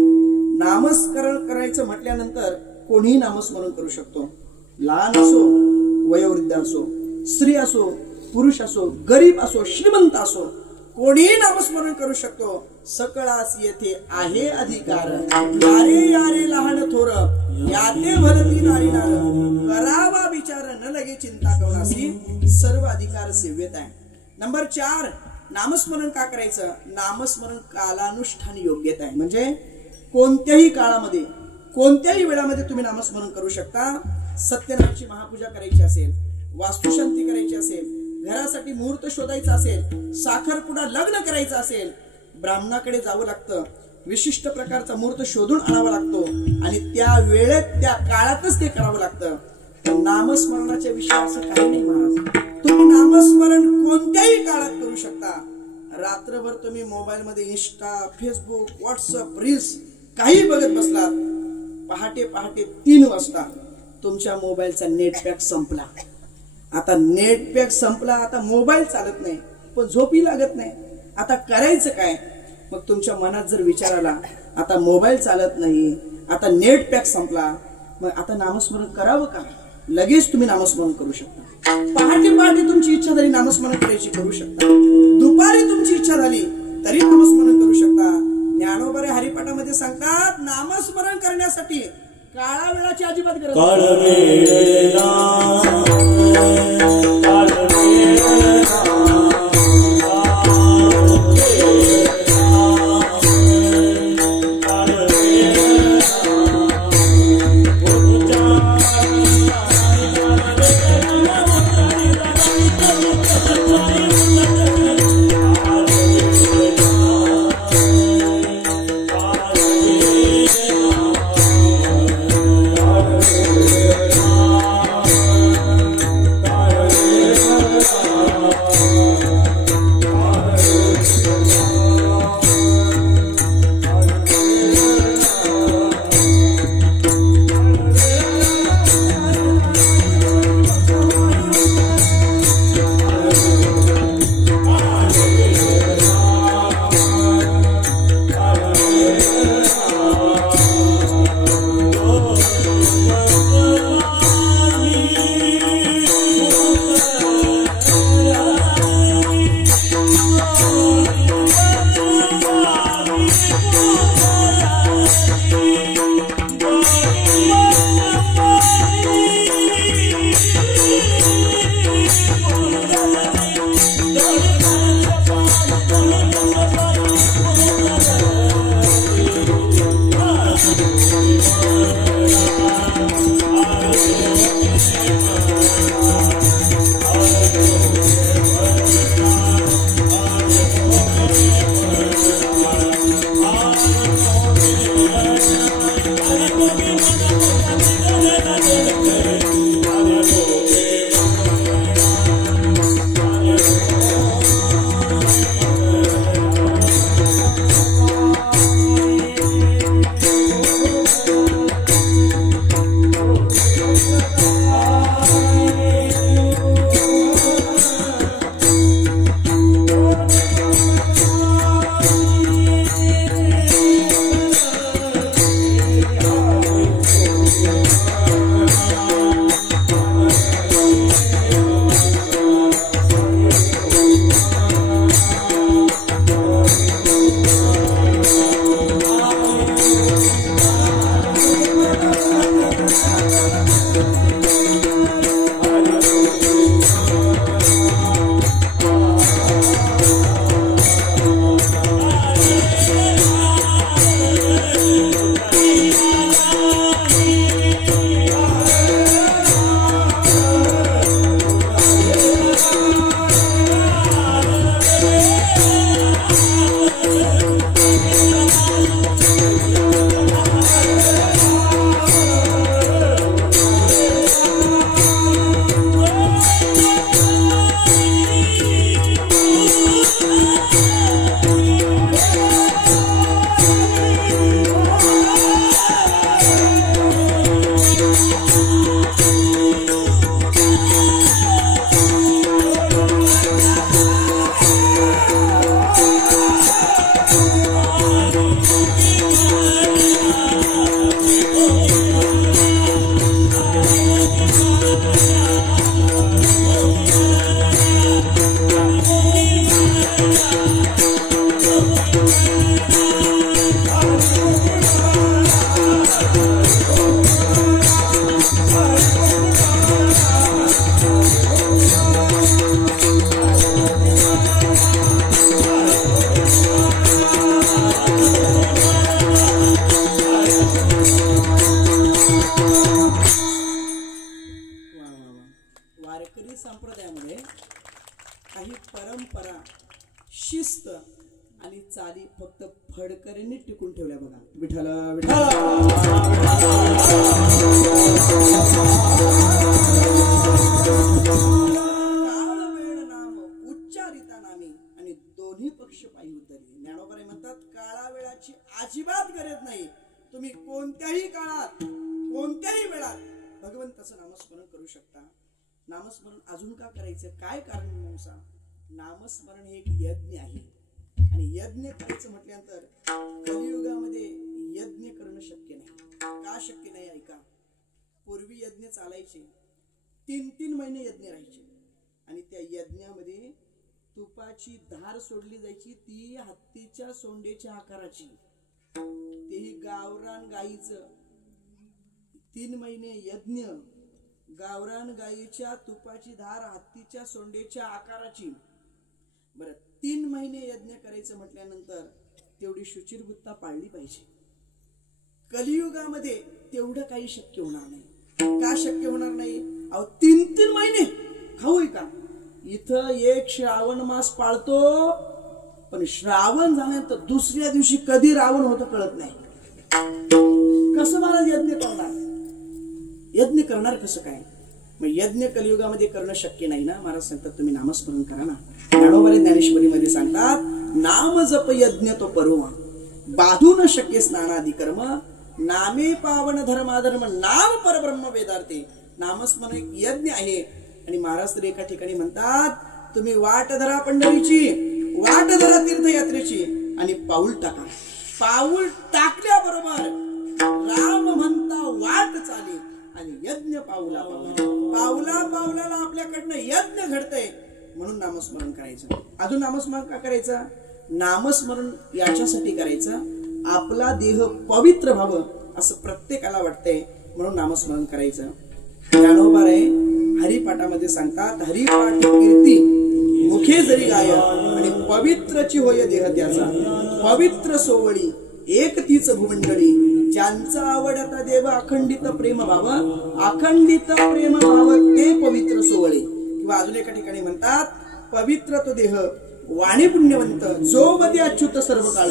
नामस्मरण करायचं म्हटल्यानंतर कोणीही नामस्मरण करू शकतो. लहान असो वयोवृद्ध असो स्त्री असो पुरुष असो गरीब असो श्रीमंत असो कोणीही नामस्मरण करू शकतो. सकळास येथे आहे अधिकार यारे यारे लहान थोर याते भरती नारी नार करावा विचार न लगे चिंता कवनासी सर्व अधिकार सेवेत आहे. नंबर 4 नामस्मरण का करायचं नामस्मरण कालानुष्ठान योग्यता आहे. म्हणजे कोणत्याही काळामध्ये कोणत्याही वेळामध्ये तुम्ही नामस्मरण करू शकता. सत्यनारायणाची महापूजा करायची असेल वास्तुशांती करायची असेल घरासाठी मुहूर्त शोधायचा असेल साखरपुडा लग्न करायचं असेल ब्राह्मणाकडे जावं लागतं. विशिष्ट प्रकारचा मुहूर्त शोधून आणावा लागतो आणि त्या वेळेत त्या काळातच ते करावं लागतं. नामस्मरणाच्या विषयी असं काही नाही महाराज. तुम्ही नामस्मरण कोणत्याही काळात करू शकता. रात्रभर तुम्ही मोबाईल मध्ये इंस्टा फेसबुक व्हॉट्सअप रील्स काही बघत बसलात पहाटे पहाटे 3 वाजता तुमच्या मोबाईलचा नेट पॅक संपला. आता नेट पॅक संपला आता मोबाईल चालत नाही पण झोपी लागत नाही. आता करायचं काय? मग तुमच्या मनात जर विचार आला आता मोबाईल चालत नाही आता नेट पॅक संपला मग आता नामस्मरण करावं का? लगेच तुम्ही नामस्मरण करू शकता. पहाटे पहाटे तुमची इच्छा झाली नामस्मरण करायची करू शकता. दुपारी तुमची इच्छा झाली तरी नामस्मरण करू शकता. ज्ञानोबा हरिपाठामध्ये सांगतात नामस्मरण करण्यासाठी काळा वेळाची अजिबात गरज वारकरी संप्रदायामध्ये काही परंपरा, शिस्त आणि चाली फक्त फडकरीने टिकून ठेवल्या बघा. विठ्ठल विठ्ठल काळ वेळ नाम उच्चारिता नामी आणि दोन्ही पक्ष पायी उतरली. ज्ञानोबा म्हणतात काळा वेळाची अजिबात गरज नाही. तुम्ही कोणत्याही काळात कोणत्याही वेळात भगवंताचं नामस्मरण करू शकता. नामस्मरण अजून का करायचं, काय कारण म्हणून नामस्मरण हे एक यज्ञ आहे आणि यज्ञ करायचं म्हटल्यानंतर कलियुगामध्ये यज्ञ करणं शक्य नाही. का शक्य नाही ऐका. पूर्वी यज्ञ चालायचे, 3-3 महिने यज्ञ राहायचे आणि त्या यज्ञामध्ये तुपाची धार सोडली जायची, ती हत्तीच्या सोंडेच्या आकाराची, तेही गावरान गाईचं. 3 महिने यज्ञ, गावरान गायीच्या तुपाची धार हत्तीच्या सोंडेच्या आकाराची. बरं, 3 महिने यज्ञ करायचं म्हटल्यानंतर तेवढी शुचिर्भूतता पाळली पाहिजे. कलियुगामध्ये तेवढं काही शक्य होणार नाही. का शक्य होणार नाही? अहो 3-3 महिने खाऊ का? इथं एक श्रावण मास पाळतो, पण श्रावण झाल्यानंतर दुसऱ्या दिवशी कधी रावण होतं कळत नाही. कसं महाराज यज्ञ करणार? यज्ञ करणार कसं काय? मग यज्ञ कलियुगामध्ये करणं शक्य नाही ना. महाराज सांगतात तुम्ही नामस्मरण करा ना. ज्ञानोबा ज्ञानेश्वरीमध्ये सांगतात नाम जप यज्ञ तो परुवा बाधू न शक्य स्नानादी कर्म नामे पावन धर्माधर्म नाम परब्रह्म वेदार्थे. नामस्मरण एक यज्ञ आहे. आणि महाराज तर एका ठिकाणी म्हणतात तुम्ही वाट धरा पंढरीची, वाट धरा तीर्थयात्रेची आणि पाऊल टाका. पाऊल टाकल्याबरोबर राम म्हणता वाट चाले आणि यज्ञ पाऊला पावला पावलाला आपल्याकडनं यज्ञ घडतंय. म्हणून नामस्मरण करायचं. अजून नामस्मरण का करायचं? नामस्मरण याच्यासाठी करायचं आपला देह पवित्र व्हावं असं प्रत्येकाला वाटतंय, म्हणून नामस्मरण करायचं. ज्ञानोबा हरिपाठामध्ये सांगतात हरिपाठ कीर्ती मुखे जरी गाय आणि पवित्रची होय देह त्याचा. पवित्र सोवळी एक तीच भुमंडळी ज्यांचा आवडता देव अखंडित प्रेम भाव, अखंडित प्रेम भाव ते पवित्र सोवळे. किंवा अजून एका ठिकाणी म्हणतात पवित्र तो देह वाणी पुण्यवंत जो मध्ये अच्युत सर्व काळ,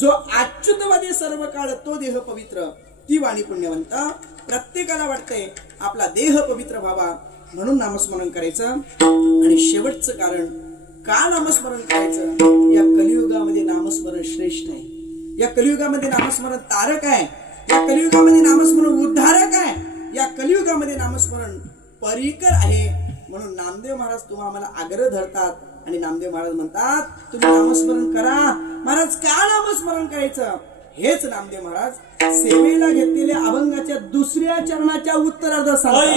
जो अच्युतवादी सर्व काळ तो देह पवित्र ती वाणी पुण्यवंत. प्रत्येकाला वाटतंय आपला देह पवित्र व्हावा म्हणून नामस्मरण करायचं. आणि शेवटचं कारण का नामस्मरण करायचं? या कलियुगामध्ये नामस्मरण श्रेष्ठ आहे. या कलियुगामध्ये नामस्मरण तारक आहे. या कलियुगामध्ये नामस्मरण उद्धारक आहे. या कलियुगामध्ये नामस्मरण परिकर आहे. म्हणून नामदेव महाराज तुम्हा आम्हाला आग्रह धरतात आणि नामदेव महाराज म्हणतात तुम्ही नामस्मरण करा. महाराज का नामस्मरण करायचं? हेच नामदेव महाराज सेवेला घेतलेल्या अभंगाच्या 2ऱ्या चरणाच्या उत्तरार्धात सांगतात.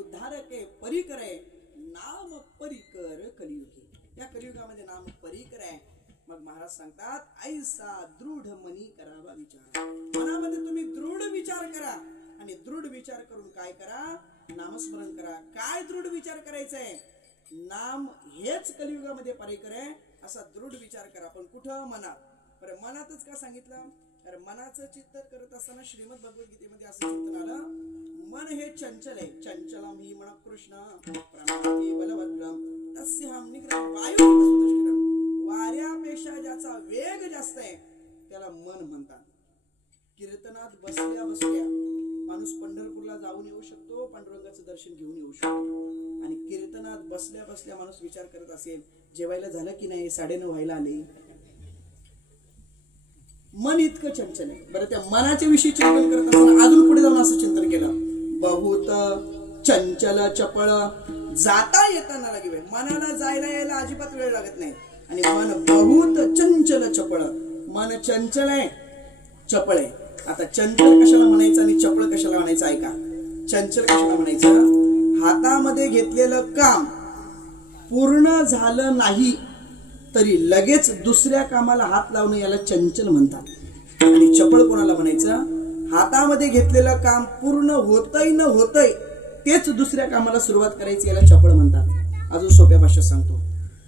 उद्धारक आहे, परिकर आहे, नाम परिकर कलियुगी. या कलियुगामध्ये नाम परिकर आहे. मग महाराज सांगतात ऐसा दृढ मनी करावा विचार. मनामध्ये तुम्ही दृढ विचार करा आणि दृढ विचार करून काय करा, नामस्मरण करा. काय दृढ विचार करायचा आहे, नाम हेच कलियुगामध्ये परिकर आहे असा दृढ विचार करा. पण कुठं, मनात. बरं मनातच का सांगितलं, कारण मनाचं चिंतन करत असताना श्रीमद भगवद्गीतेमध्ये असं चिंतन आलं, मन हे चंचल आहे. चंचलम ही मन कृष्ण प्रमादी बलभद्रम तस्यहं निग्रहं वायुः. वाऱ्यापेक्षा ज्याचा वेग जास्त आहे त्याला मन म्हणतात. कीर्तनात बसल्या बसल्या माणूस पंढरपूरला जाऊन येऊ शकतो, पांडुरंगाचं दर्शन घेऊन येऊ शकतो. आणि कीर्तनात बसल्या बसल्या माणूस विचार करत असेल, जेवायला झालं की नाही, 9:30 व्हायला आले. मन इतकं चंचल आहे. बरं, त्या मनाच्या विषयी चिंतन करत असताना अजून पुढे जाऊन असं चिंतन केलं, बहुत चंचल चपळ जाता येताना लागे वेळ. मनाला जायला यायला अजिबात वेळ लागत नाही. आणि मन बहुत चंचल चपळ, मन चंचल आहे, चपळ आहे. आता चंचल कशाला म्हणायचं आणि चपळ कशाला म्हणायचं ऐका. चंचल कशाला म्हणायचं, हातामध्ये घेतलेलं काम पूर्ण झालं नाही तरी लगेच दुसऱ्या कामाला हात लावणं याला चंचल म्हणतात. आणि चपळ कोणाला म्हणायचं, हातामध्ये घेतलेलं काम पूर्ण होतय न होतय तेच दुसऱ्या कामाला सुरुवात करायची याला चपळ म्हणतात. अजून सोप्या भाषेत सांगतो,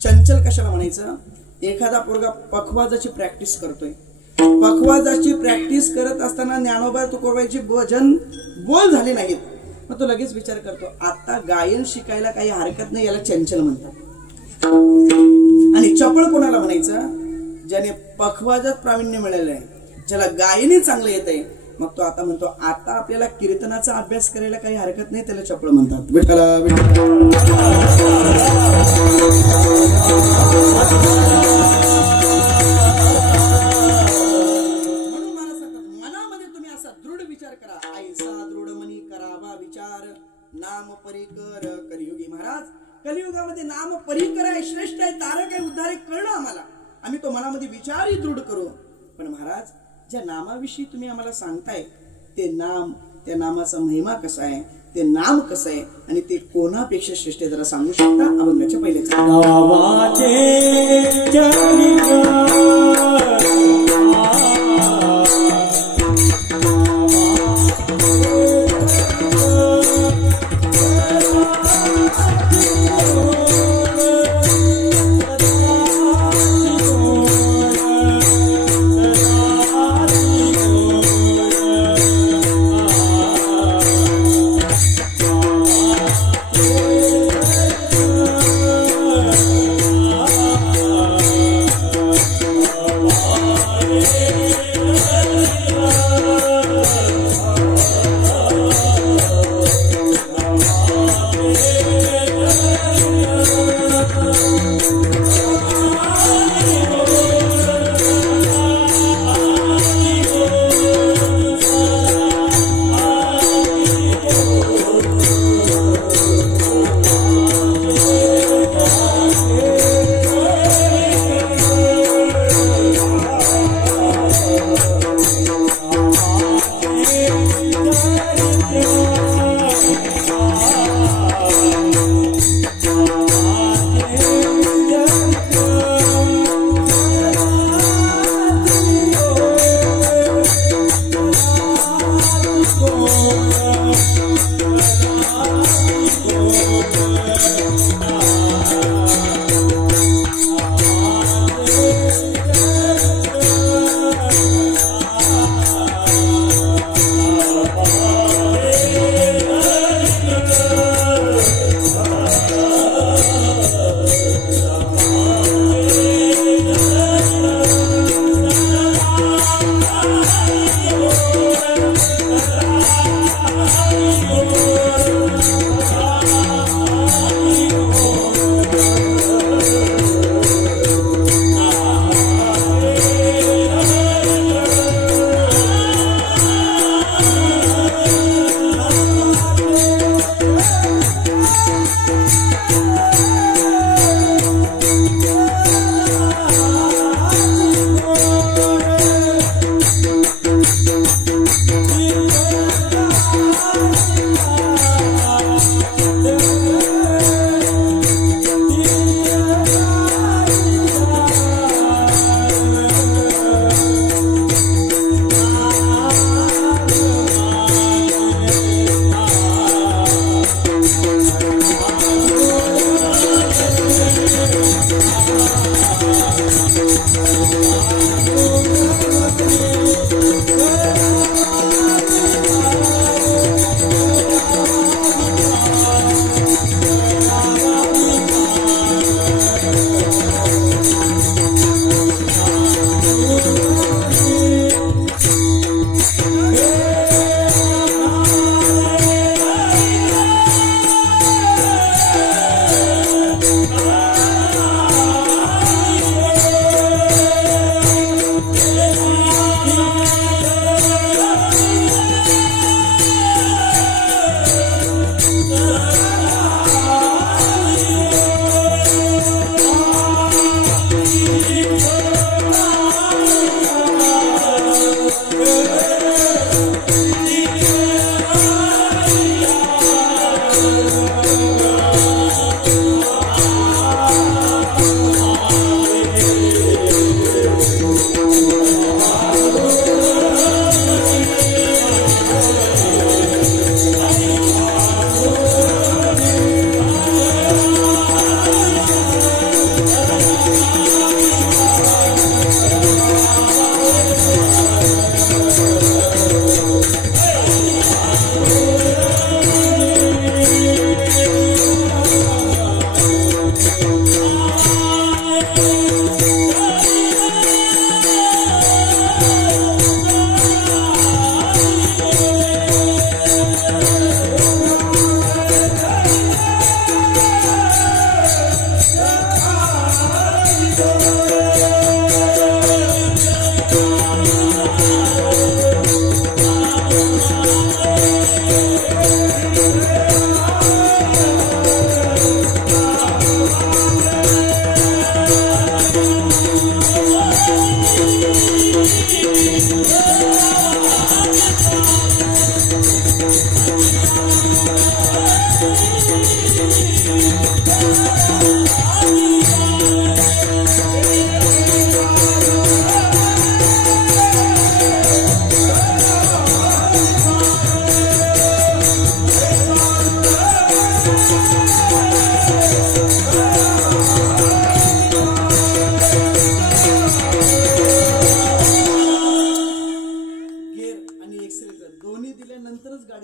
चंचल कशाला म्हणायचं, एखादा पोरगा पखवाजाची प्रॅक्टिस करतोय, पखवाजाची प्रॅक्टिस करत असताना ज्ञानोबा तुकोबाईची भजन बोल झाले नाहीत, मग तो लगेच विचार करतो आता गायन शिकायला काही हरकत नाही, याला चंचल म्हणतात. आणि चपळ कोणाला म्हणायचं, ज्याने पखवाजात प्रावीण्य मिळालेलं आहे, ज्याला गायनी चांगलं येत आहे, मग तो आता म्हणतो आता आपल्याला कीर्तनाचा अभ्यास करायला काही हरकत नाही, त्याला चपळ म्हणतात. विठ्ठला विठ्ठला. म्हणून मला सांगतात मनामध्ये तुम्ही असा दृढ विचार करा, ऐसा दृढ मनी करावा विचार, नाम परिकर कलियुगी. महाराज कलियुगामध्ये नाम परिकर आहे, श्रेष्ठ आहे, तारक आहे, उद्धार आहे, कळलं आम्हाला. आम्ही तो मनामध्ये विचारही दृढ करू. पण महाराज ज्या नामाविषयी तुम्ही आम्हाला सांगताय ते नाम, त्या नामाचा महिमा कसा आहे, ते नाम कसं आहे आणि ते कोणापेक्षा श्रेष्ठ जरा सांगू शकता अभंगाच्या पहिल्याच.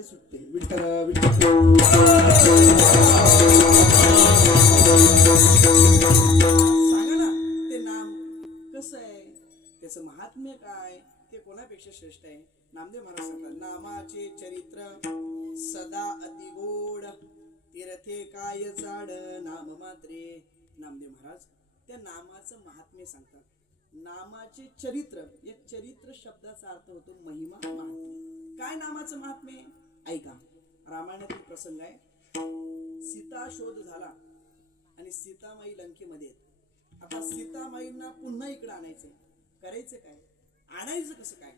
सुटते. विठ्ठल विठ्ठल. सांगा ना ते नाम कसं आहे, त्याचं महात्म्य काय, ते कोणापेक्षा श्रेष्ठ आहे. नामदेव महाराज सांगतात, नामाचे चरित्र सदा अतिगोड, तीर्थे काय चाड नाम मात्रे. नामदेव महाराज त्या नामाचं महात्म्य सांगतात. नामाचे चरित्र, या चरित्र शब्दाचा अर्थ होतो महिमा, महात्म्य. काय नामाचं महात्म्य? ऐका, रामायणातील प्रसंग आहे. सीता शोध झाला आणि सीतामाई लंकेमध्ये. आता सीतामाईंना पुन्हा इकडे आणायचंय, करायचं काय, आणायचं कसं काय?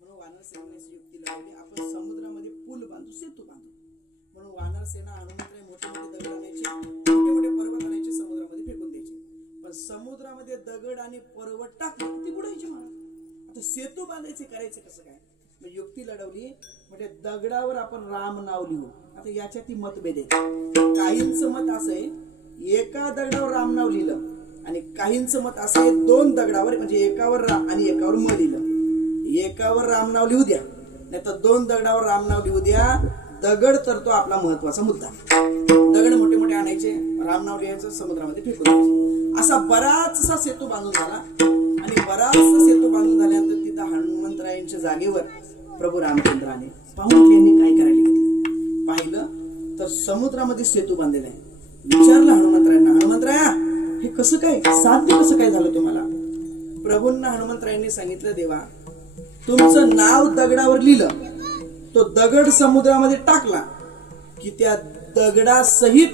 म्हणून वानर सेनेची युक्ती लावली, आपण समुद्रामध्ये पूल बांधू, सेतू बांधू. म्हणून वानर सेना हनुमंतराय मोठे मोठे दगड आणायचे, मोठे मोठे पर्वत आणायचे, समुद्रामध्ये फेकून द्यायचे. पण समुद्रामध्ये दगड आणि पर्वत टाकले ती बुडायची. महाराज आता सेतू बांधायचे, करायचे कसं काय? म्हणजे युक्ती लढवली. म्हणजे दगडावर आपण राम नाव लिहू. आता याच्यात मतभेद आहे. काहींचं मत असं आहे एका दगडावर राम नाव लिहिलं, आणि काहींचं मत असं आहे दोन दगडावर, म्हणजे एकावर राम आणि एकावर म लिहिलं. एकावर राम नाव लिहू द्या, नाही तर दोन दगडावर राम नाव लिहू द्या. दगड तर तो आपला महत्वाचा मुद्दा. दगड मोठे मोठे आणायचे, राम नाव लिहायचं, समुद्रामध्ये फेकून द्यायचं. असा बराचसा सेतू बांधून झाला. आणि बराचसा सेतू बांधून झाल्यानंतर तिथं हनुमंतरायांच्या जागेवर प्रभू रामचंद्र आले. पाहून यांनी काय करायला घेतलं, पाहिलं तर समुद्रामध्ये सेतू बांधलेला आहे. विचारलं हनुमंतरायांना, हनुमंतराया हे कसं काय साध्य, कसं काय झालं तुम्हाला? प्रभूंना हनुमंतरायांनी सांगितलं, देवा तुमचं नाव दगडावर लिहिलं, तो दगड समुद्रामध्ये टाकला की त्या दगडासहित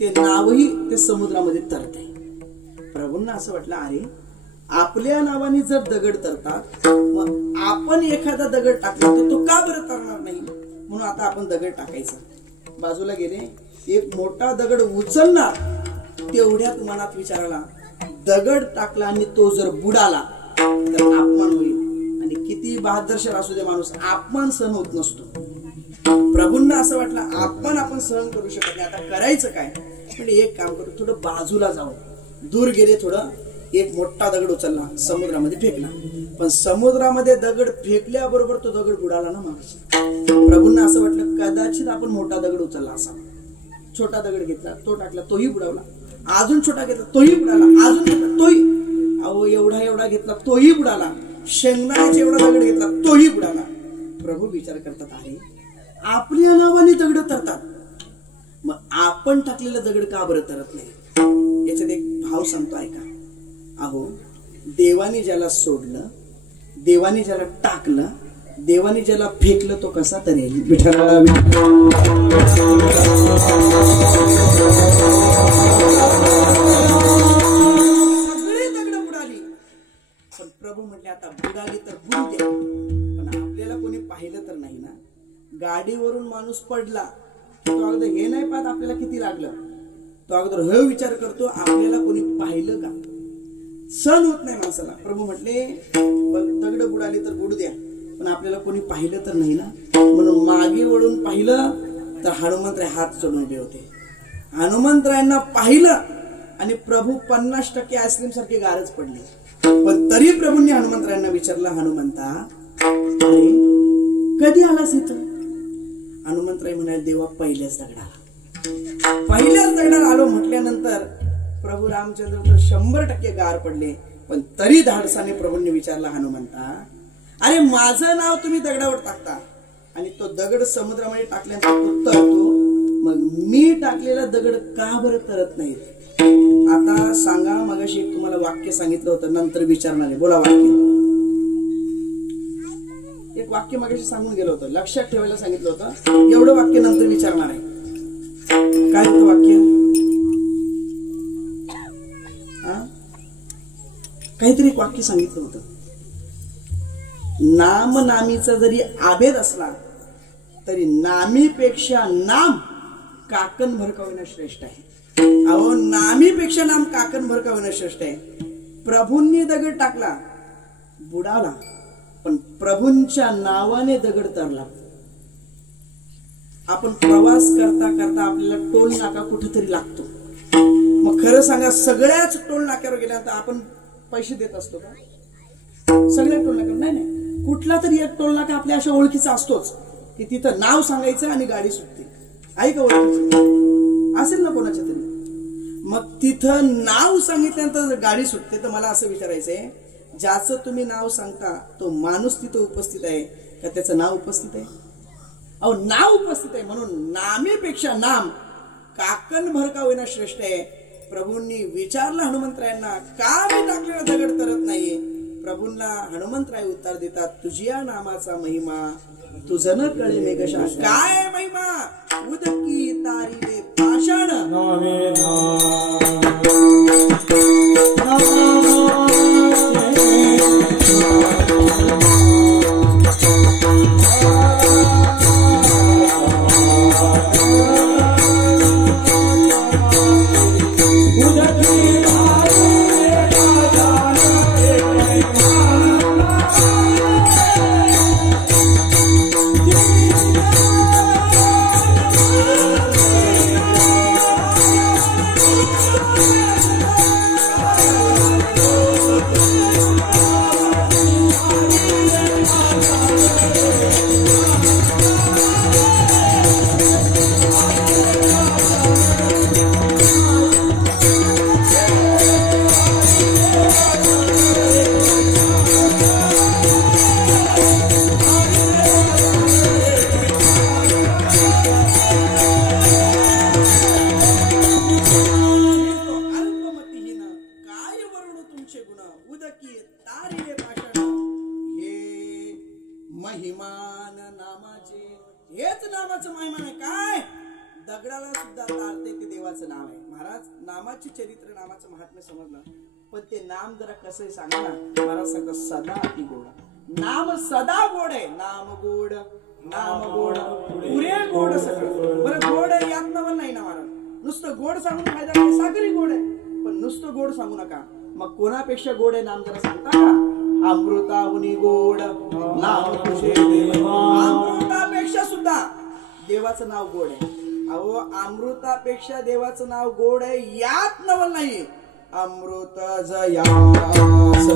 ते नावही ते समुद्रामध्ये तरते. प्रभूंना असं वाटलं, अरे आपल्या नावाने जर दगड तरतात, मग आपण एखादा दगड टाकला तर तो का बरं तरणार नाही? म्हणून आता आपण दगड टाकायचा. बाजूला गेले, एक मोठा दगड उचलणार, तेवढ्यात मनात विचाराला, दगड टाकला आणि तो जर बुडाला तर अपमान होईल. आणि किती बहादरशाह असू दे माणूस, अपमान सहन होत नसतो. प्रभूंना असं वाटलं अपमान आपण सहन करू शकत नाही, आता करायचं काय? म्हणजे एक काम करू, थोडं बाजूला जाऊ. दूर गेले, थोडं एक मोठा दगड उचलला, समुद्रामध्ये फेकला. पण समुद्रामध्ये दगड फेकल्याबरोबर तो दगड बुडाला ना माणूस. प्रभूंना असं वाटलं कदाचित आपण मोठा दगड उचलला असा. छोटा दगड घेतला, तो टाकला, तोही बुडावला. अजून छोटा घेतला, तोही बुडाला. अजून घेतला, तोही, अहो एवढा एवढा घेतला, तोही बुडाला. शेंगदाण्याचा एवढा दगड घेतला, तोही बुडाला. प्रभू विचार करतात, अरे आपल्या नावाने दगड तरतात, मग आपण टाकलेलं दगड का बरं तरत नाही? याच्यात एक भाव सांगतो, ऐका. अहो देवाने ज्याला सोडलं, देवाने ज्याला टाकलं, देवाने ज्याला फेकलं, तो कसा तरी विठ्ठला सगळे दगड बुडाली. पण प्रभू म्हटले, आता बुडाली तर बुडू द्या, पण आपल्याला कोणी पाहिलं तर नाही ना. गाडीवरून माणूस पडला, तो अगोदर हे नाही पाहत आपल्याला किती लागलं, तो अगोदर हे विचार करतो आपल्याला कोणी पाहिलं का. सण होत नाही माणसाला. प्रभू म्हटले, दगड बुडाली तर बुडू द्या, पण आपल्याला कोणी पाहिलं तर नाही ना. म्हणून मागे वळून पाहिलं तर हनुमंतराय हात चढून उभे होते. हनुमंतरायांना पाहिलं आणि प्रभू 50% आईस्क्रीम सारखे गारच पडले. पण तरी प्रभूंनी हनुमंतरायांना विचारलं, हनुमंता अरे कधी आलास इथं? हनुमंतराय म्हणाले, देवा पहिल्याच दगडाला. पहिल्याच दगडाला आलो म्हटल्यानंतर प्रभू रामचंद्र तर 100% गार पडले. पण तरी धाडसाने प्रभूंनी विचारला, हनुमंता अरे माझं नाव तुम्ही दगडावर टाकता आणि तो दगड समुद्रामध्ये टाकल्यानंतर तो तरतो, मग मी टाकलेला दगड का बरं तरत नाही? आता सांगा, मगाशी तुम्हाला वाक्य सांगितलं होतं, नंतर विचारणार आहे. बोला वाक्य. एक वाक्य मगाशी सांगून गेलो होतं, लक्षात ठेवायला सांगितलं होतं. एवढं वाक्य नंतर विचारणार आहे. काय होतं वाक्य? काहीतरी एक वाक्य सांगितलं होतं. नाम नामीचा जरी आभेद असला तरी नामीपेक्षा नाम काकण भरकाविना श्रेष्ठ आहे. अहो नामीपेक्षा नाम काकण भरकाविना श्रेष्ठ आहे. प्रभूंनी दगड टाकला, बुडाला, पण प्रभूंच्या नावाने दगड तरला. आपण प्रवास करता करता आपल्याला टोल नाका कुठेतरी लागतो. मग खरं सांगा, सगळ्याच टोल नाक्यावर गेल्यानंतर आपण पैसे देत असतो का? सगळ्या टोल नाक्यावर नाही. कुठला तरी एक टोल नाका आपल्या अशा ओळखीचा असतोच. की तिथं नाव सांगायचं आणि गाडी सुटते. ऐका ओळखीची असेल ना कोणाच्या तरी. मग तिथं नाव सांगितल्यानंतर गाडी सुटते. तर मला असं विचारायचंय, ज्याचं तुम्ही नाव सांगता तो माणूस तिथं उपस्थित आहे का त्याचं नाव उपस्थित आहे? अहो नाव उपस्थित आहे. म्हणून नामेपेक्षा नाम काकण भर का होईना श्रेष्ठ आहे. प्रभूंनी विचारलं हनुमंतरायांना, का मी टाकलेला दगड तरत नाहीये? प्रभूंना हनुमंतराय उत्तर देतात, तुझ्या नामाचा महिमा तुझं न कळे मे कशा. काय महिमा? उदकी तारिले पाषाण महिमान नामाचे. हेच नामाचं महिमान आहे. काय दगडाला सुद्धा तारते ते देवाचं नाव आहे. महाराज नामाचे चरित्र, नामाचं महात्म्य समजलं, पण ते नाम जरा कसं आहे सांगा ना. महाराज सांगतात सदा अति गोड. नाम सदा गोड आहे. नाम गोड, नाम गोड, पुरे गोड सगळं. बरं गोड यात नवल नाही ना महाराज. नुसतं गोड सांगून फायदा काय? सागरी गोड आहे, पण नुसतं गोड सांगू नका. मग कोणापेक्षा गोड आहे नाम जरा सांगता का? अमृताहुनी गोड नाम तुझे देव. अमृतापेक्षा सुद्धा देवाचं नाव गोड आहे. अहो अमृतापेक्षा देवाचं नाव गोड आहे यात नवल नाही. अमृत जयास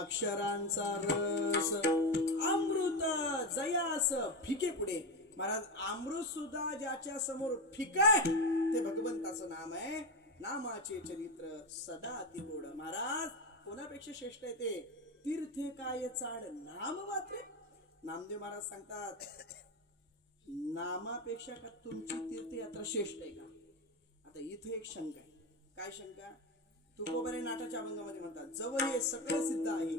अक्षरांचा रस अमृत जयास फिके पुढे. महाराज अमृत सुद्धा ज्याच्या समोर फिके ते भगवंताचं नाम आहे. नामाचे चरित्र सदा अति गोड. महाराज कोणापेक्षा श्रेष्ठ आहे ते? तीर्थे काय चाड नाम मात्रे. नामदेव महाराज सांगतात नामापेक्षा का तुमची तीर्थयात्रा श्रेष्ठ आहे का? आता इथे एक शंका आहे. काय शंका? तुकोबारे नाटाच्या अभंगामध्ये म्हणतात, जवळ हे सगळं सिद्ध आहे,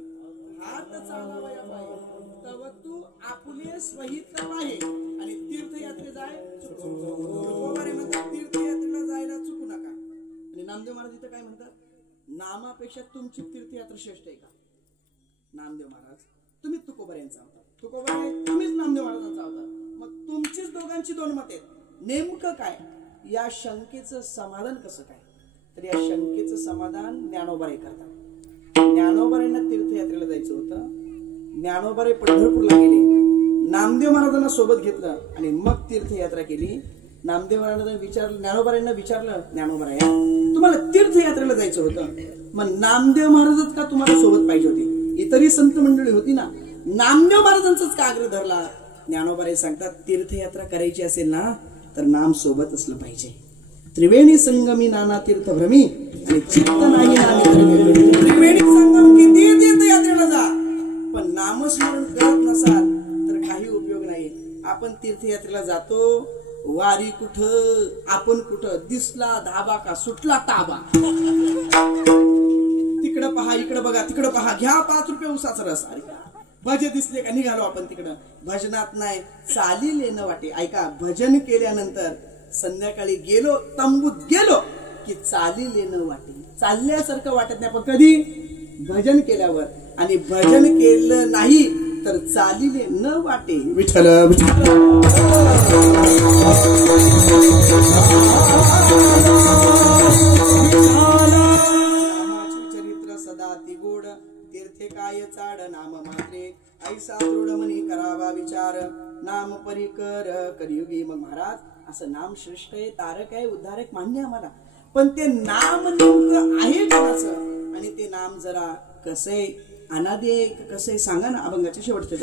हात चालावया पाहे, तव तू आपुले स्वहित पाहे, आणि तीर्थयात्रे जाय चुकू. तुकोबारे म्हणतात तीर्थयात्रेला जायला चुकू नका. आणि नामदेव महाराज इथं काय म्हणतात, नामापेक्षा तुमची तीर्थयात्रा श्रेष्ठ आहे का? नामदेव महाराज तुम्ही तुकोबाऱ्यांचा होता, तुकोबारे तुम्हीच नामदेव महाराजांचा होता, मग तुमचीच दोघांची दोन मत आहेत. नेमकं काय? या शंकेचं समाधान कसं काय? तर या शंकेचं समाधान ज्ञानोबारे करतात. ज्ञानोबाऱ्यांना तीर्थयात्रेला जायचं होतं, ज्ञानोबारे पंढरपूरला गेले, नामदेव महाराजांना सोबत घेतलं आणि मग तीर्थयात्रा केली. नामदेव महाराजांना विचारलं, ज्ञानोबाऱ्यांना विचारलं, ज्ञानोबाराय तुम्हाला तीर्थयात्रेला जायचं होतं, मग नामदेव महाराजच का तुम्हाला सोबत पाहिजे होते? इतरही संत मंडळी होती ना, नामदेव महाराजांचाच का आग्रह धरला? ज्ञानोबाराय सांगतात, तीर्थयात्रा करायची असेल ना तर नाम सोबत असलं पाहिजे. त्रिवेणी संगमी नाना तीर्थ भ्रमी आणि चित्त नाही नामी. त्रिवेणी संगम किती तीर्थयात्रेला जा, पण नामस्मरण करत नसाल तर काही उपयोग नाही. आपण तीर्थयात्रेला जातो, वारी कुठं, आपण कुठं, दिसला धाबा का सुटला ताबा, तिकडं पहा इकडं बघा, तिकडं पहा, घ्या 5 रुपये उसाचा रस, अरे भजे दिसले का निघालो आपण तिकडं. भजनात नाही, चालीले न वाटे. ऐका, भजन केल्यानंतर संध्याकाळी गेलो, तंबूत गेलो की चालीले न वाटे, चालल्यासारखं वाटत नाही. पण कधी? भजन केल्यावर. आणि भजन केलं नाही तर चालीले न वाटे. विठ्ठल विठ्ठल. चरित्र सदा तिगोड, तीर्थे काय चाड नाम मात्रे, ऐसा दृढ मनी करावा विचार, नाम परिकर कलियुगी. मग महाराज असं नाम श्रेष्ठ आहे, तारक आहे, उद्धारक मान्य आम्हाला, पण ते नाम नेमकं आहे कोणाचं? आणि ते नाम जरा कसं आहे, अनादी आहे कसं आहे सांगा ना. अभंगाचे शेवटचे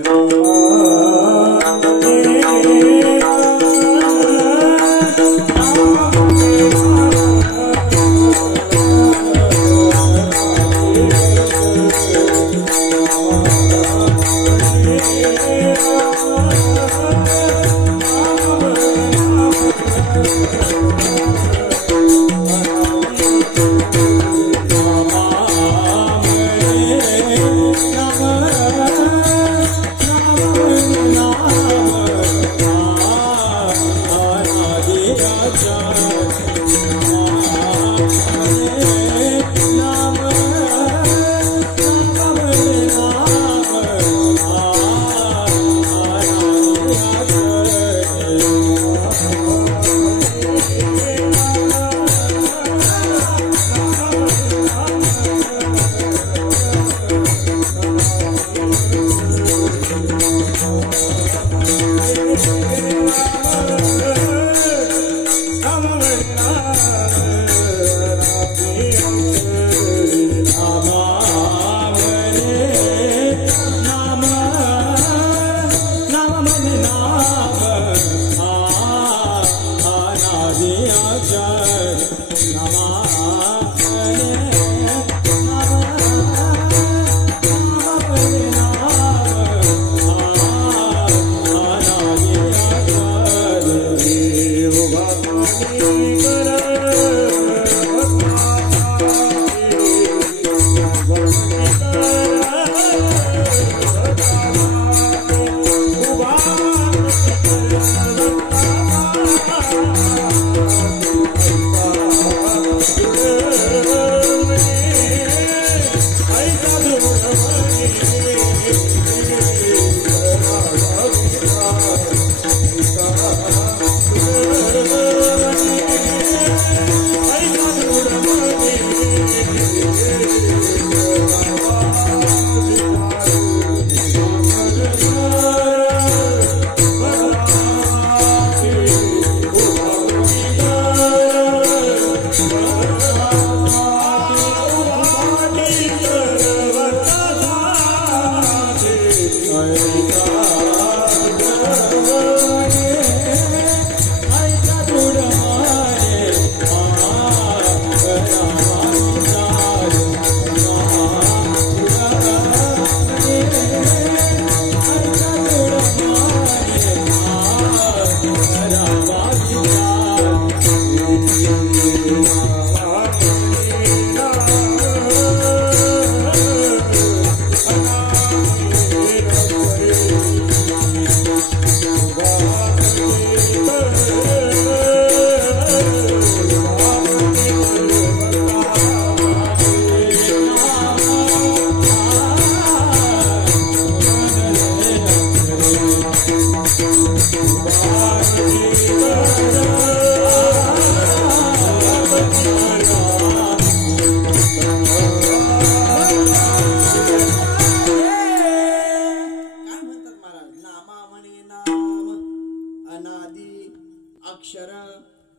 अक्षर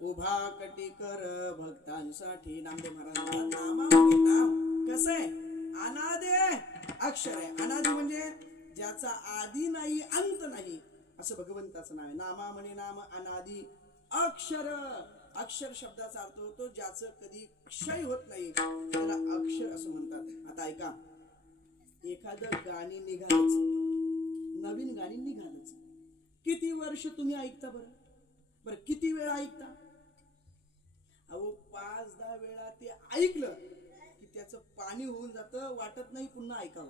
उभा कटीकर भक्तांसाठी नामदेव महाराज नामामध्ये नाम कसं आहे अनादे अक्षर आहे अनादि म्हणजे ज्याचा आदी नाही अंत नाही असं भगवंताचं नाव आहे नामा म्हणे नाम अनादि अक्षर अक्षर शब्दाचा अर्थ होतो ज्याचं कधी क्षय होत नाही त्याला अक्षर असं म्हणतात आता ऐका एखादं गाणी निघालच नवीन गाणी निघालच किती वर्ष तुम्ही ऐकता बरं किती वेळा ऐकता अहो 5-10 वेळा ते ऐकलं की त्याचं पाणी होऊन जातं वाटत नाही पुन्हा ऐकावं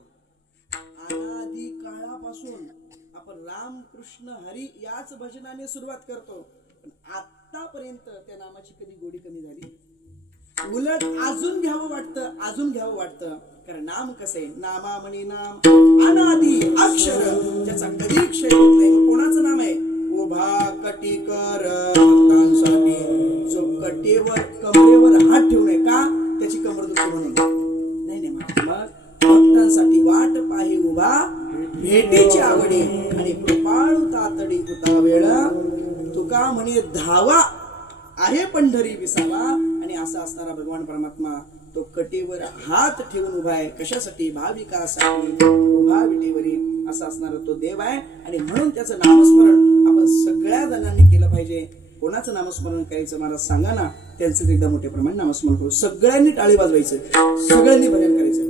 अनादी काळापासून आपण राम कृष्ण हरी याच भजनाने सुरुवात करतो पण आतापर्यंत त्या नामाची कधी गोडी कमी झाली उलट अजून घ्यावं वाटतं कारण नाम कसं आहे नामा म्हणे नाम अनादी अक्षर ज्याचा कधी क्षय होत नाही कोणाचं नाम आहे उभा कटीकर भक्तांसाठी जो कटेवर कमरेवर हात ठेवून का त्याची कमर दुखते म्हणून नाही मग भक्तांसाठी वाट पाही उभा भेटीची आवडी आणि कृपाळू तातडी होता वेळ तुका म्हणे धावा आहे पंढरी विसावा आणि असा असणारा भगवान परमात्मा तो कटेवर हात ठेवून उभा आहे कशासाठी भाविकासाठी उभा विटेवरी असा असणारा तो देव आहे आणि म्हणून त्याचं नामस्मरण आपण सगळ्या जणांनी केलं पाहिजे कोणाचं नामस्मरण करायचं मला सांगा ना त्यांचं एकदा मोठ्या प्रमाणात नामस्मरण करू सगळ्यांनी टाळी वाजवायचं सगळ्यांनी भजन करायचं